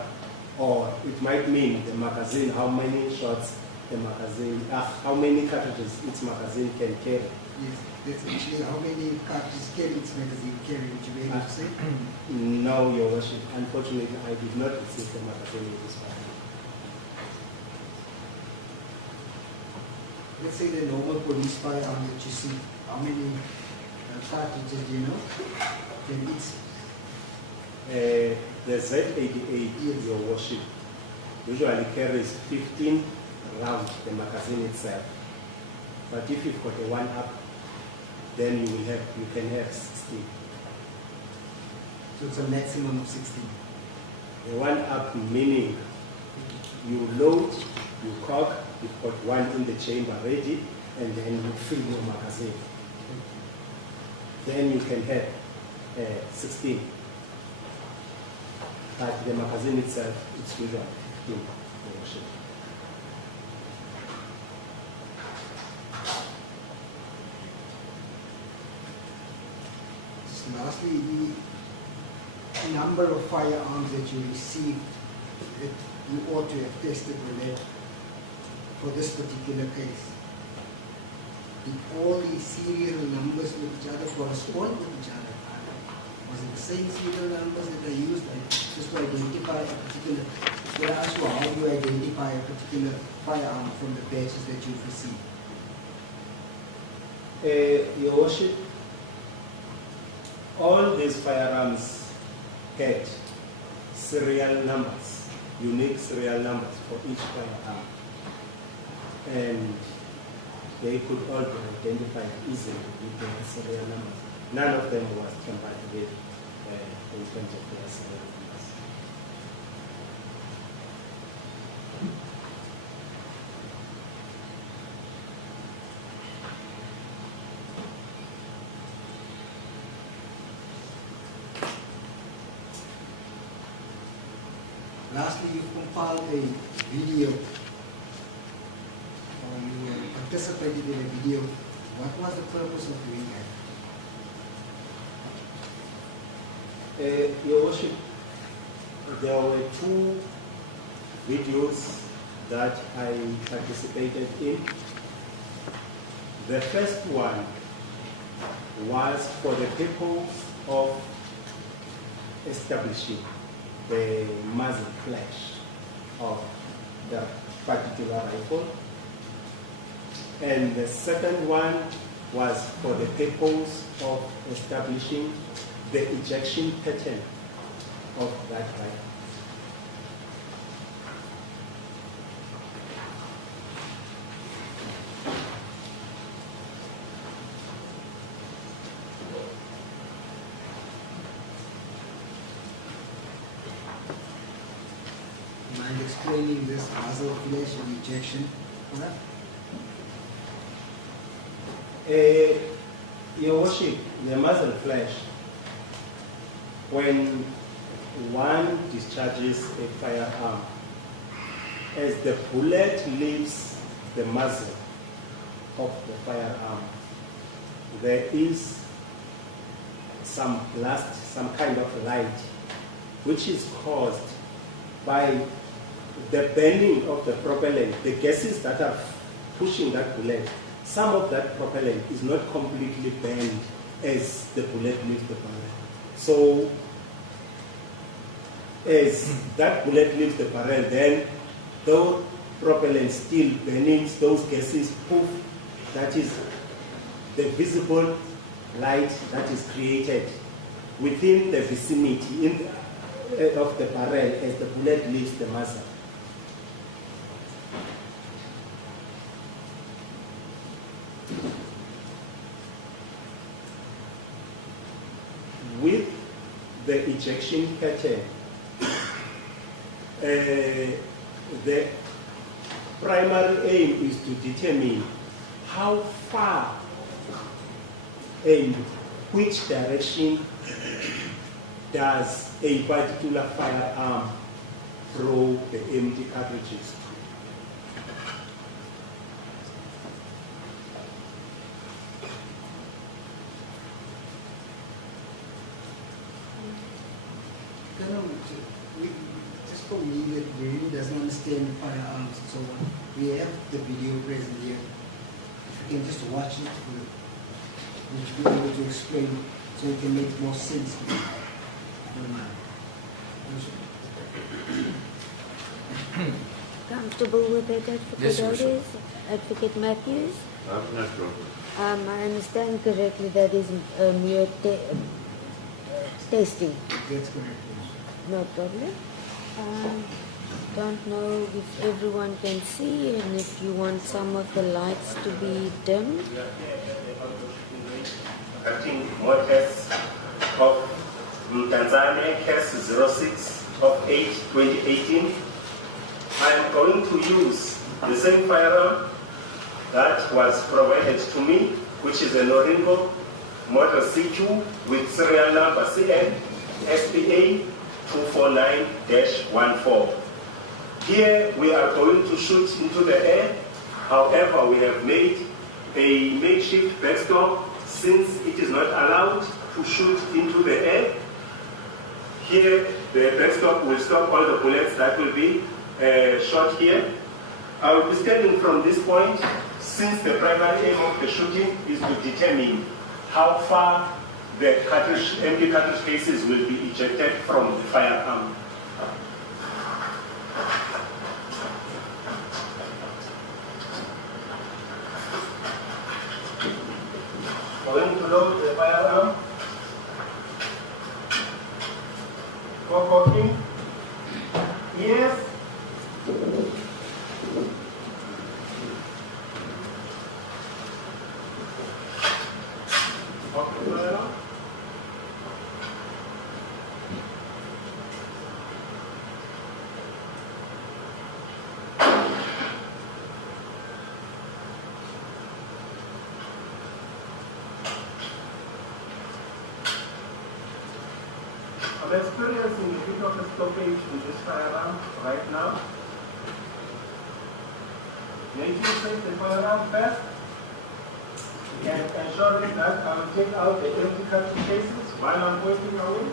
or it might mean the magazine, how many shots the magazine, how many cartridges its magazine can carry. Yes, that's actually how many cartridges can its magazine carry, would you be able to say? No, Your Worship. Unfortunately, I did not receive the magazine in this firearm. Let's say the normal police firearm that you see, how many cartridges do you know? Can it? The Z88, yes, Your Worship, usually carries 15 rounds, the magazine itself. But if you've got a 1-up, then you can have 16. So it's a maximum of 16. A 1-up meaning You load, you cock, you've got one in the chamber ready, and then you fill your magazine. Then you can have 16. But the magazine itself, it's usually 15. Lastly, the number of firearms that you received, that you ought to have tested relate for this particular case. Did all these serial numbers with each other correspond with each other? Was it the same serial numbers that are used just to identify a particular, when I ask you how do you identify a particular firearm from the batches that you've received? Your Worship, all these firearms had serial numbers, unique serial numbers for each firearm. And they could all be identified easily with their serial numbers. None of them was tampered with in terms of their serial numbers. Lastly, you've compiled a video, or you participated in a video. What was the purpose of doing that? Your Worship, there were 2 videos that I participated in. The first one was for the purpose of establishing the muzzle flash of the particular rifle. And the second one was for the purpose of establishing the ejection pattern of that rifle. Mind explaining this muzzle flash and ejection? Your Worship, the muzzle flash, when one discharges a firearm, as the bullet leaves the muzzle of the firearm, there is some blast, some kind of light, which is caused by the bending of the propellant, the gases that are pushing that bullet. Some of that propellant is not completely bent as the bullet leaves the barrel. So, as that bullet leaves the barrel, then those propellant still bends, those gases, poof, that is the visible light that is created within the vicinity of the barrel as the bullet leaves the muzzle. With the ejection pattern, the primary aim is to determine how far and which direction does a particular firearm throw the empty cartridges. Just for me that really doesn't understand firearms and so on, we have the video present here. If you can just watch it, which will be able to explain so it can make more sense to you. Comfortable with it, Advocate Yes, Otis? Advocate Matthews? No problem. I understand correctly that is mere testing. That's correct. No problem. Don't know if everyone can see and if you want some of the lights to be dimmed. Acting more tests of Tanzania case 06 of 8/2018. I am going to use the same firearm that was provided to me, which is a Norinco Model CQ with serial number CN SPA 249-14. Here we are going to shoot into the air. However, we have made a makeshift backstop since it is not allowed to shoot into the air. Here, the backstop will stop all the bullets that will be shot here. I will be standing from this point since the primary aim of the shooting is to determine how far the empty cartridge cases will be ejected from the firearm. Going to load the firearm. For cocking. Yes. I'm experiencing a bit of a stoppage in this firearm right now. Making safe the firearm first and ensuring that I will take out the empty cartridge cases while I'm working away.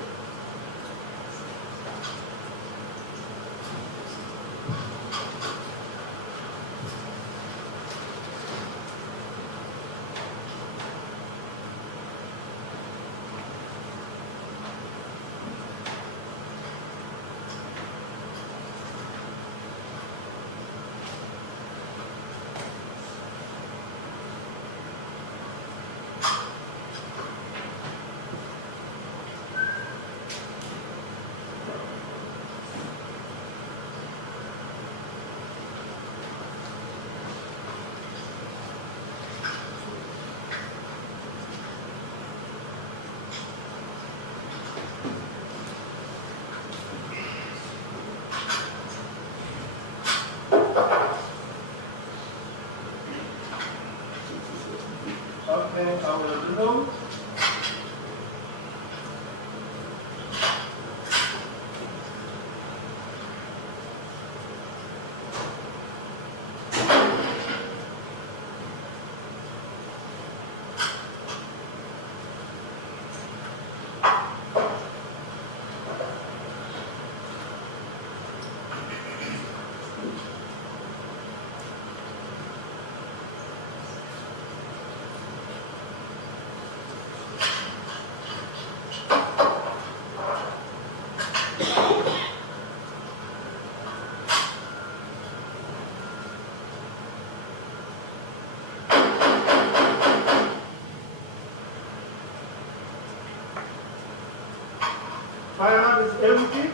Okay, I will reload. Firearm is empty,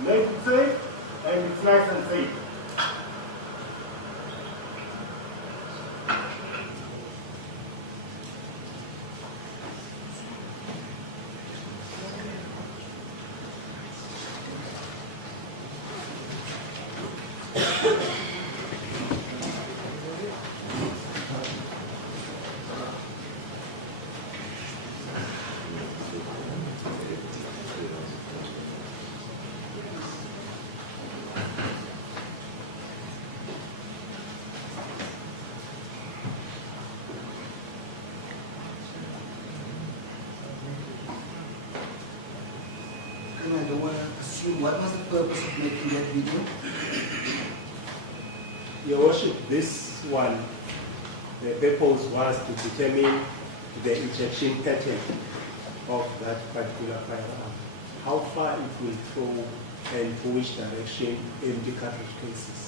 make it safe, and it's nice and safe. I don't want to assume, what was the purpose of making that video? Your Worship, this one, the purpose was to determine the ejection pattern of that particular firearm, how far it will throw and to which direction empty cartridge cases.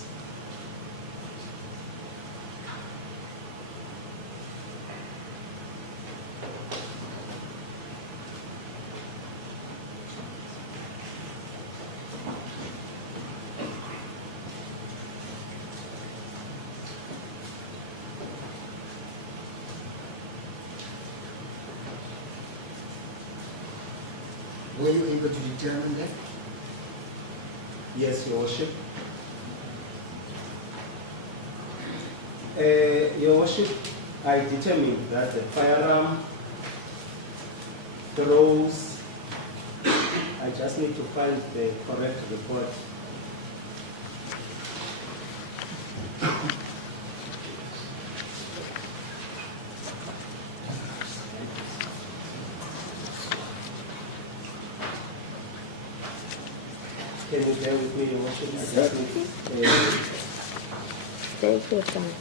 Were you able to determine that? Yes, Your Worship. Your Worship, I determined that the firearm throws, I just need to find the correct report. Can you bear with me, Your Worship? I just need, Take your time.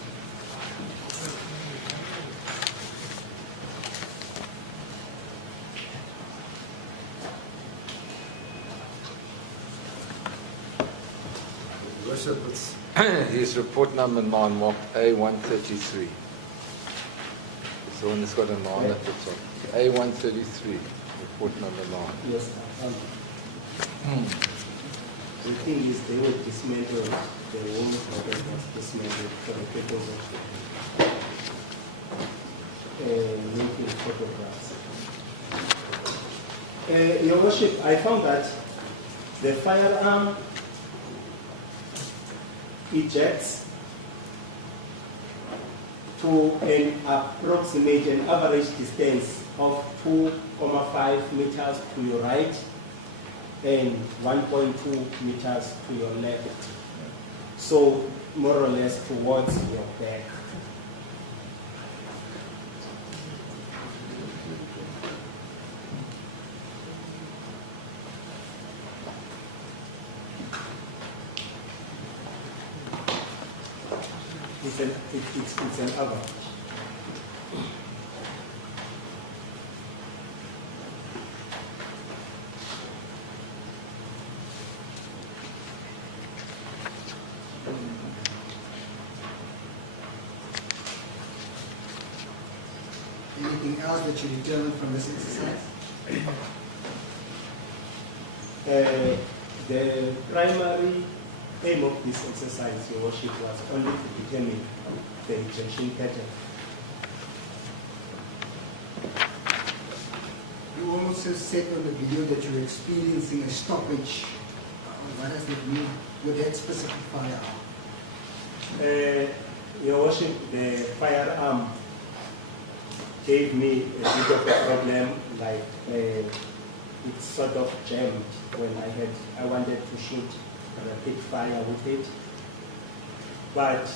Worship, it's his report number 9 marked A133. It's the one that's got a 9 at the top. A133, report number 9. yes, the thing is, they will dismantle the whole product was dismantled for the purpose of making photographs. Your Worship, I found that the firearm ejects to an approximate an average distance of 2.5 meters to your right and 1.2 meters to your left. So more or less towards your back. It's an average. Anything else that you determined from this exercise? The primary aim of this exercise, Your Worship, was only to determine the ejection pattern. You also said on the video that you were experiencing a stoppage. What does that mean with that specific firearm? Your Worship, the firearm gave me a bit of a problem, like it's sort of jammed when I wanted to shoot rapid fire with it. But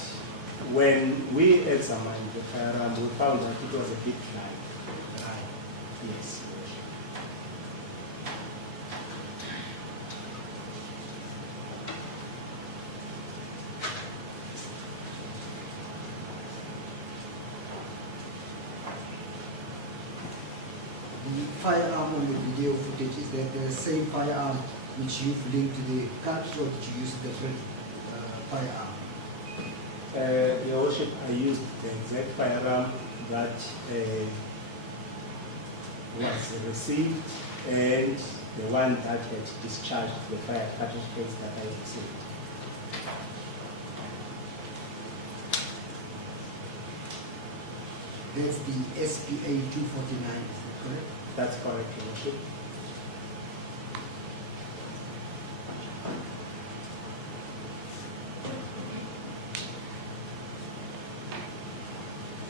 when we examined the firearm, we found that it was a bit dry. Yes. The firearm on the video footage, is that the same firearm which you've linked to the cartridge, or did you use a different firearm? Your Worship, I used the exact firearm that was received and the one that had discharged the fire cartridge case that I received. That's the SPA 249, is that correct? That's correct, Your Worship.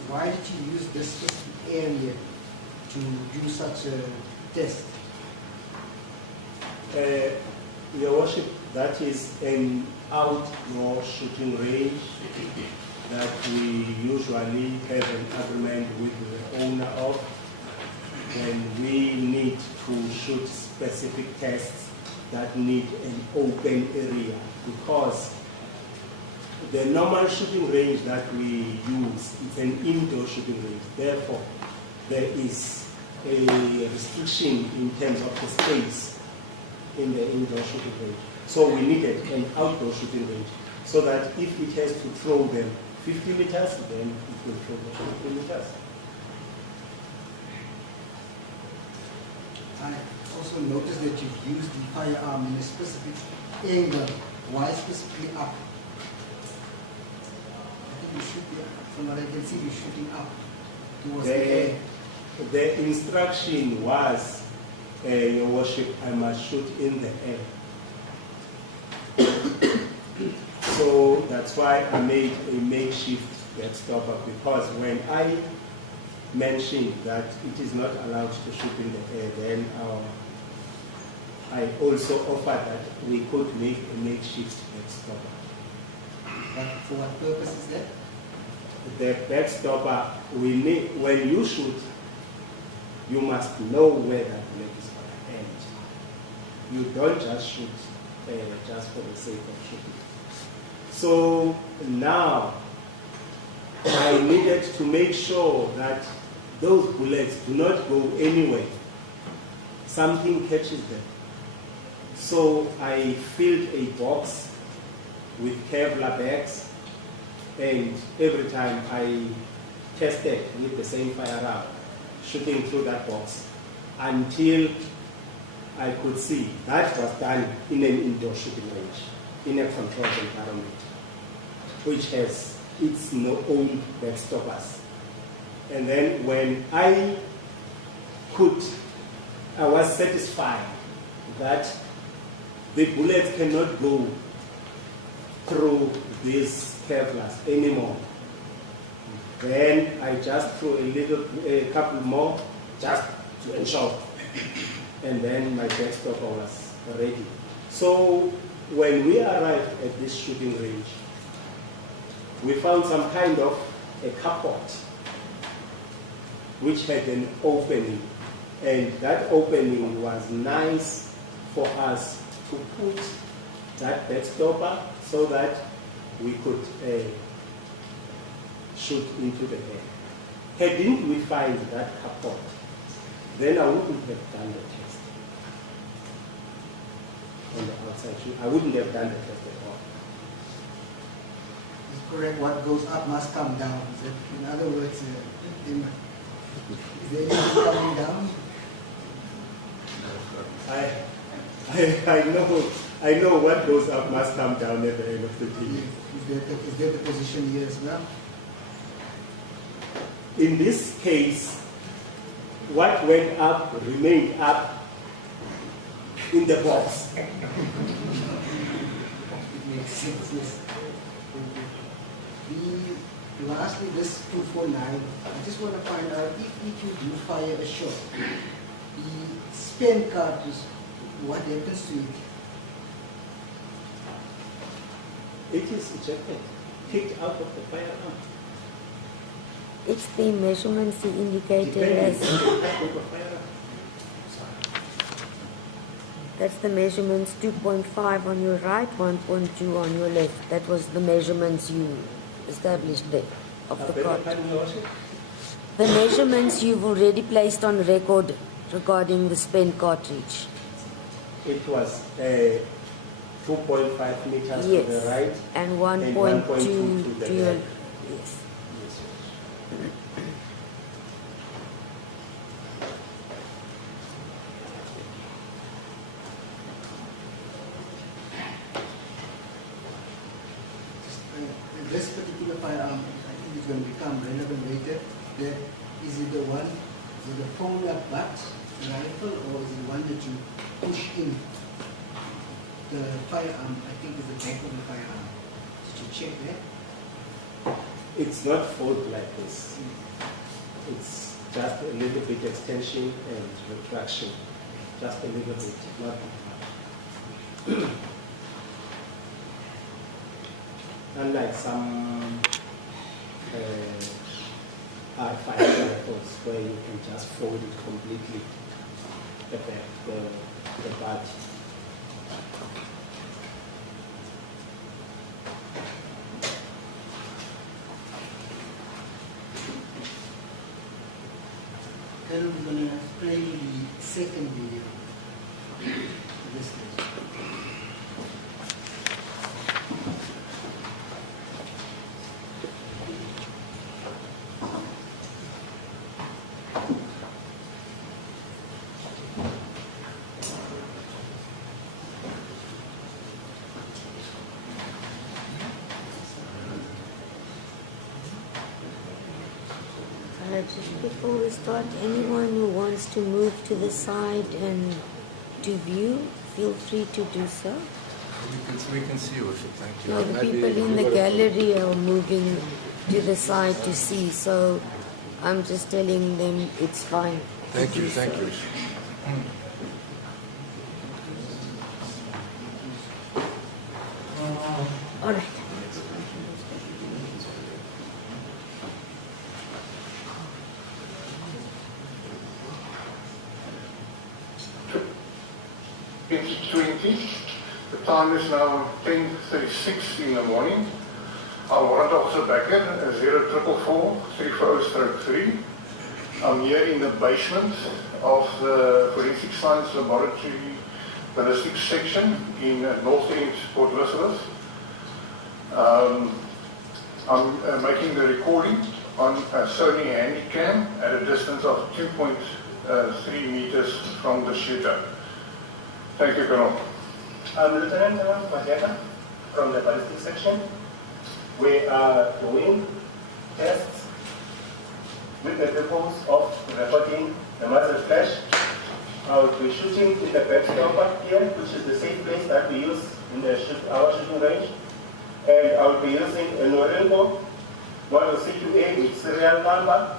Why did you use this specific area to do such a test? Your Worship, that is an outdoor shooting range that we usually have an agreement with the owner of when we need to shoot specific tests that need an open area, because the normal shooting range that we use is an indoor shooting range. Therefore, there is a restriction in terms of the space in the indoor shooting range. So we needed an outdoor shooting range so that if it has to throw them 50 meters, then it will throw them 50 meters. I also noticed that you've used the firearm in a specific angle. Why specifically up? I think you should be, from what I can see, you're shooting up towards the air. The instruction was, Your Worship, I must shoot in the air. So that's why I made a makeshift backstopper, because when I mentioned that it is not allowed to shoot in the air, then I also offered that we could make a makeshift backstopper. But for what purpose is that? The backstopper, we need, when you shoot, you must know where that bullet is going to end. You don't just shoot just for the sake of shooting. So now I needed to make sure that those bullets do not go anywhere. Something catches them. So I filled a box with Kevlar bags, and every time I tested with the same firearm, shooting through that box until I could see that was done in an indoor shooting range, in a controlled environment, which has its own backstoppers. And then when I was satisfied that the bullets cannot go through these Kevlars anymore, then I just threw a couple more just to ensure. And then my backstopper was ready. So when we arrived at this shooting range, we found some kind of a carport which had an opening, and that opening was nice for us to put that backstopper so that we could shoot into the air. Hadn't we find that carport, then I wouldn't have done the test on the outside shoot. I wouldn't have done the test at all. It's correct, what goes up must come down. In other words, is there anything coming down? I know what goes up must come down at the end of the day. Is there the position here as well? In this case, what went up remained up in the box. It makes sense, yes. Lastly, this 249, I just want to find out if you do fire a shot, the spent cartridge, what happens to it? It is ejected, kicked out of the firearm. It's the measurements you indicated Depending as, on the type of the firearm. that's the measurements 2.5 on your right, 1.2 on your left. That was the measurements you established there of the cartridge. The measurements you've already placed on record regarding the spent cartridge. It was 2.5 meters to the right and 1.2 1.2 to to the your, left. yes. This particular firearm, I think it's going to become relevant later. Is it the one, is it the polar butt rifle, or is it the one that you push in? The firearm, I think, is the back of the firearm. Did you check that? It's not fold like this. It's just a little bit extension and retraction. Just a little bit, not much. Unlike some R5 rifles where you can just fold it completely, the back, the butt. Then we're going to play the second video. This is. Just before we start, anyone who wants to move to the side and to view, feel free to do so. We can see, Worship. Thank you. No, the Maybe people in you the gotta- gallery are moving to the side to see, so I'm just telling them it's fine. Thank you, thank you. All right. It's 20. The time is now 10:36 in the morning. Our warrant officer Becker, 0444-340-3. I'm here in the basement of the Forensic Science Laboratory Ballistics section in North End, Port Elizabeth. I'm making the recording on a Sony Handycam at a distance of 2.3 meters from the shooter. Thank you, Colonel. I'm Lieutenant Malema from the ballistic section. We are doing tests with the purpose of recording the muzzle flash. I will be shooting in the backstopper here, which is the safe place that we use in the our shooting range. And I will be using a Norenko model C2A with serial number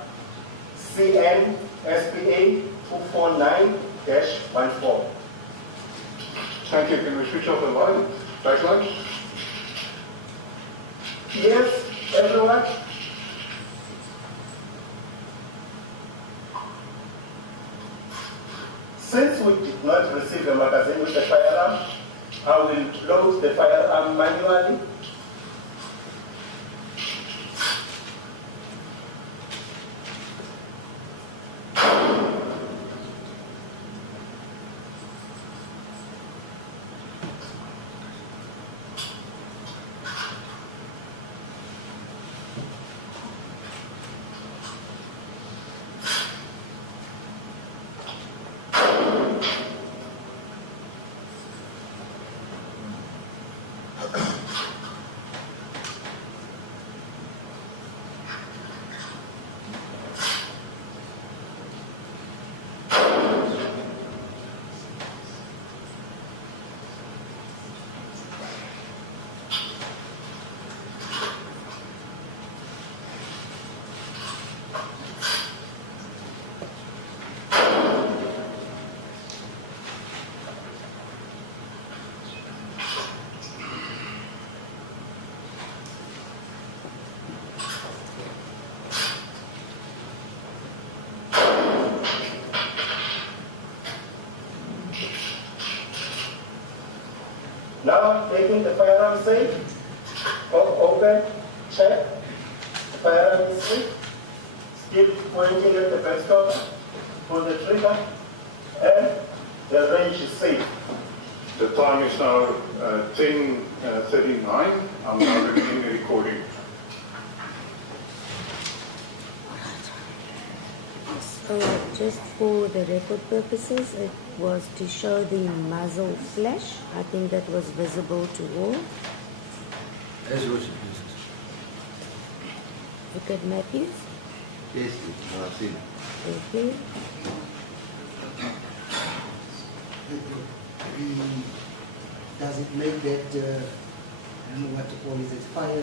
CNSPA 249-14. Thank you. Can we switch off the light? Backlight? Yes, everyone. Since we did not receive the magazine with the firearm, I will load the firearm manually. Now taking the firearm safe, open, check, the firearm is safe, still pointing at the backstop, pull the trigger, and the range is safe. The time is now 10:39. I'm now beginning the recording. So just for the record purposes, it was to show the muzzle flash. I think that was visible to all. As Worship, yes. Look at Matthews. Yes, I've seen it. Okay. Does it make that, I don't know what to call it, fire,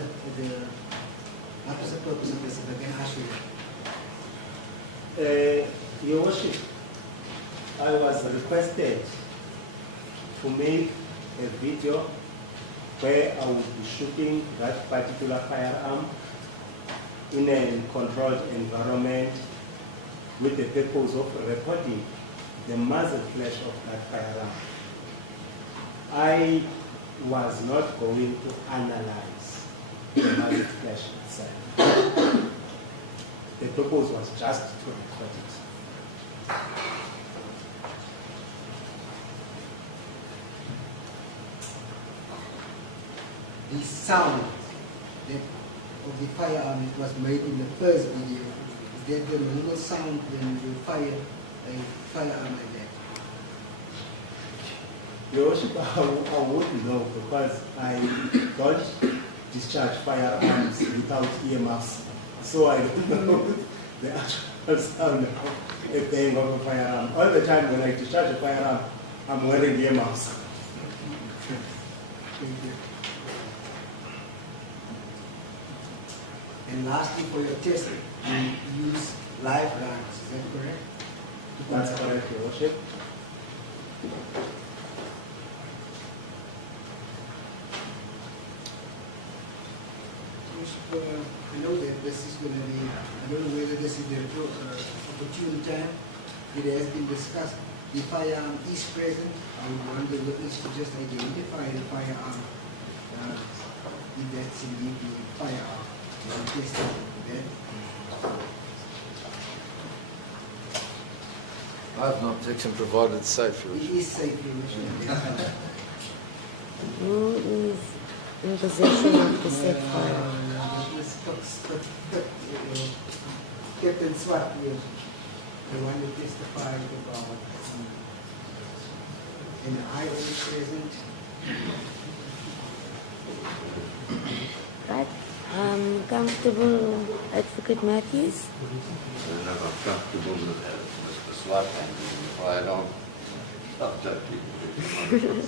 what is the purpose of this, if I can ask you? Your Worship, I was requested to make a video where I will be shooting that particular firearm in a controlled environment with the purpose of recording the muzzle flash of that firearm. I was not going to analyze the muzzle flash itself. The purpose was just to record it. The sound of the firearm that was made in the first video, is that the normal sound when you fire a firearm like that? Your Worship, I wouldn't know because I don't discharge firearms without earmuffs. So I don't know the actual sound of a bang of a firearm. All the time when I discharge a firearm, I'm wearing earmuffs. Thank you. And lastly, for your testing, you use live rounds, is that correct? That's correct, Your Worship. I know that this is going to be, I don't know whether this is the opportune time. It has been discussed. The firearm is present. I would want the witness to just identify the firearm, if that's indeed the firearm. And test it then. I have no objection provided it's safe. Your It Worship. is safe, Your Worship. Who is in possession of the said firearm? Captain Swat, the one who testified about, and I was present. Right. Comfortable, Advocate Matthews? I'm not comfortable with that, Mr. Swat, and I don't object to you.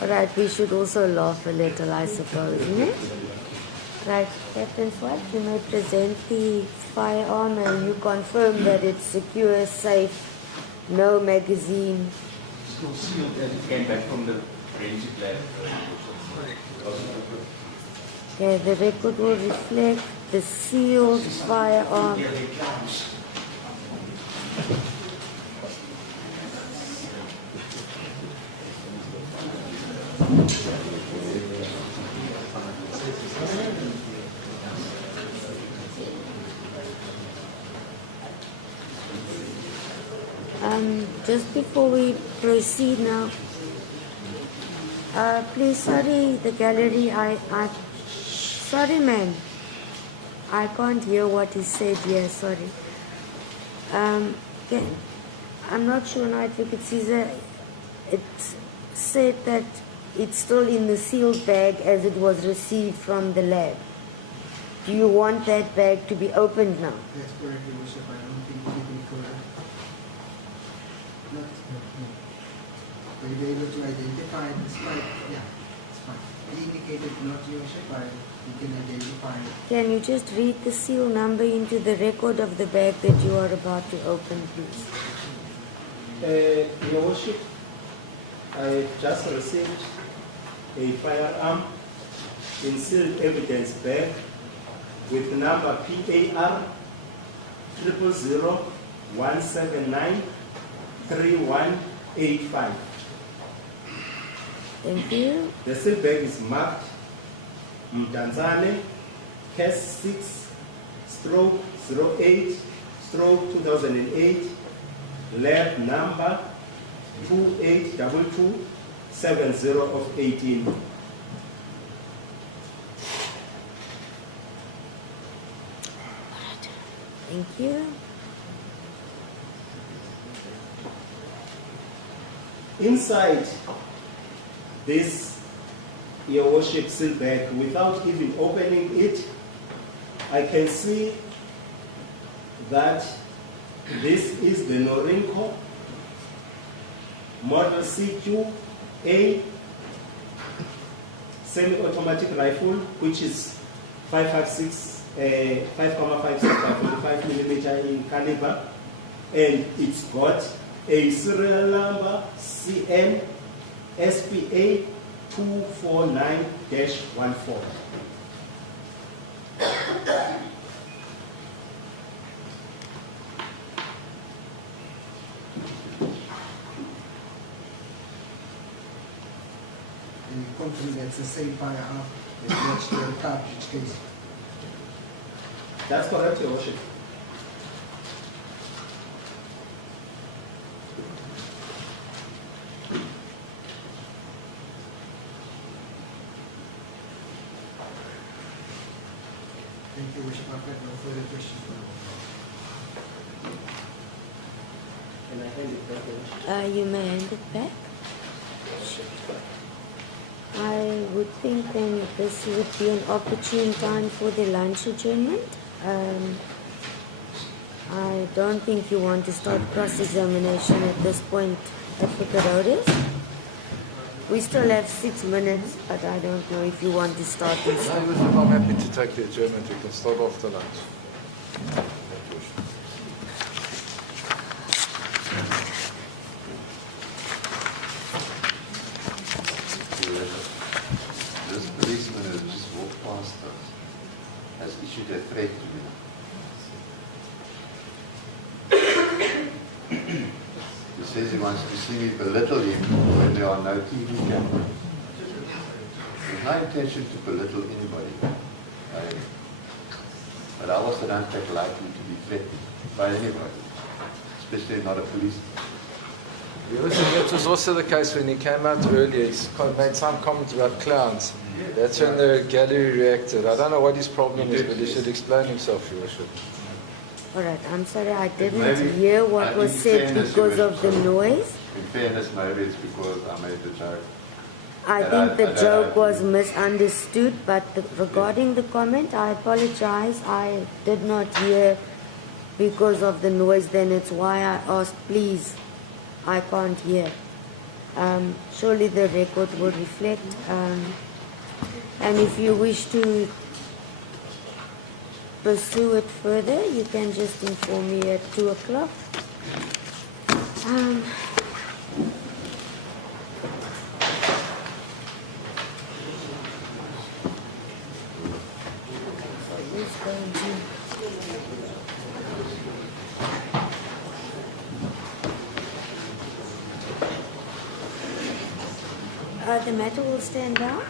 All right, we should also laugh a little, I suppose, isn't it? Right, Captain Swat, you may present the firearm and you confirm that it's secure, safe, no magazine. Still sealed as it came back from the forensic lab. Okay, the record will reflect the sealed firearm. Just before we proceed now, please, sorry, the gallery, sorry ma'am, I can't hear what he said here, sorry. I'm not sure now if you could see that it said that it's still in the sealed bag as it was received from the lab. Do you want that bag to be opened now? That's correct, Your Worship. I don't think anything further. Not. Are you able to identify this pipe? Yeah, it's fine. He indicated not, Your Worship, you can identify it. Can you just read the seal number into the record of the bag that you are about to open, please? Your Worship, I just received a firearm in sealed evidence bag with number PAR 000-179-3185. Thank you. The seal bag is marked Mdanzane, case 6/08/2008, lab number 282270 of 18. Thank you. Inside this, Your Worship, seal bag, without even opening it, I can see that this is the Norinco Model CQ-A semi-automatic rifle, which is 5.56 by 45 millimeter in caliber, and it's got a serial number CN SPA 249-14. And you confirm that's the same firearm that matched the cartridge case. That's correct, Your Worship. Thank you, Worship. I've got no further questions. Can I hand it back, Your Worship? You may hand it back. I would think then this would be an opportune time for the lunch adjournment. I don't think you want to start cross-examination at this point, Advocate Otis. We still have 6 minutes, but I don't know if you want to start and No, stop. I'm happy to take the adjournment. We can start after lunch. This policeman has just walked past us, has issued a threat to me. He says he wants to see me belittle him when there are no TV cameras. There's no intention to belittle anybody. But I also don't take lightly to be threatened by anybody, especially not a policeman. That was also the case when he came out earlier. He made some comments about clowns. That's when the gallery reacted. I don't know what his problem is, but he should explain himself, Your Worship. Alright, I'm sorry, I didn't Maybe- hear what was in said fairness, because you of the noise. In fairness, maybe it's because I made the joke. I And think I the don't joke know. was misunderstood, but regarding the comment, I apologize. I did not hear because of the noise. Then it's why I asked, please, I can't hear. Surely the record will reflect. And if you wish to pursue it further, you can just inform me at 2 o'clock. Who's going to? The matter will stand down.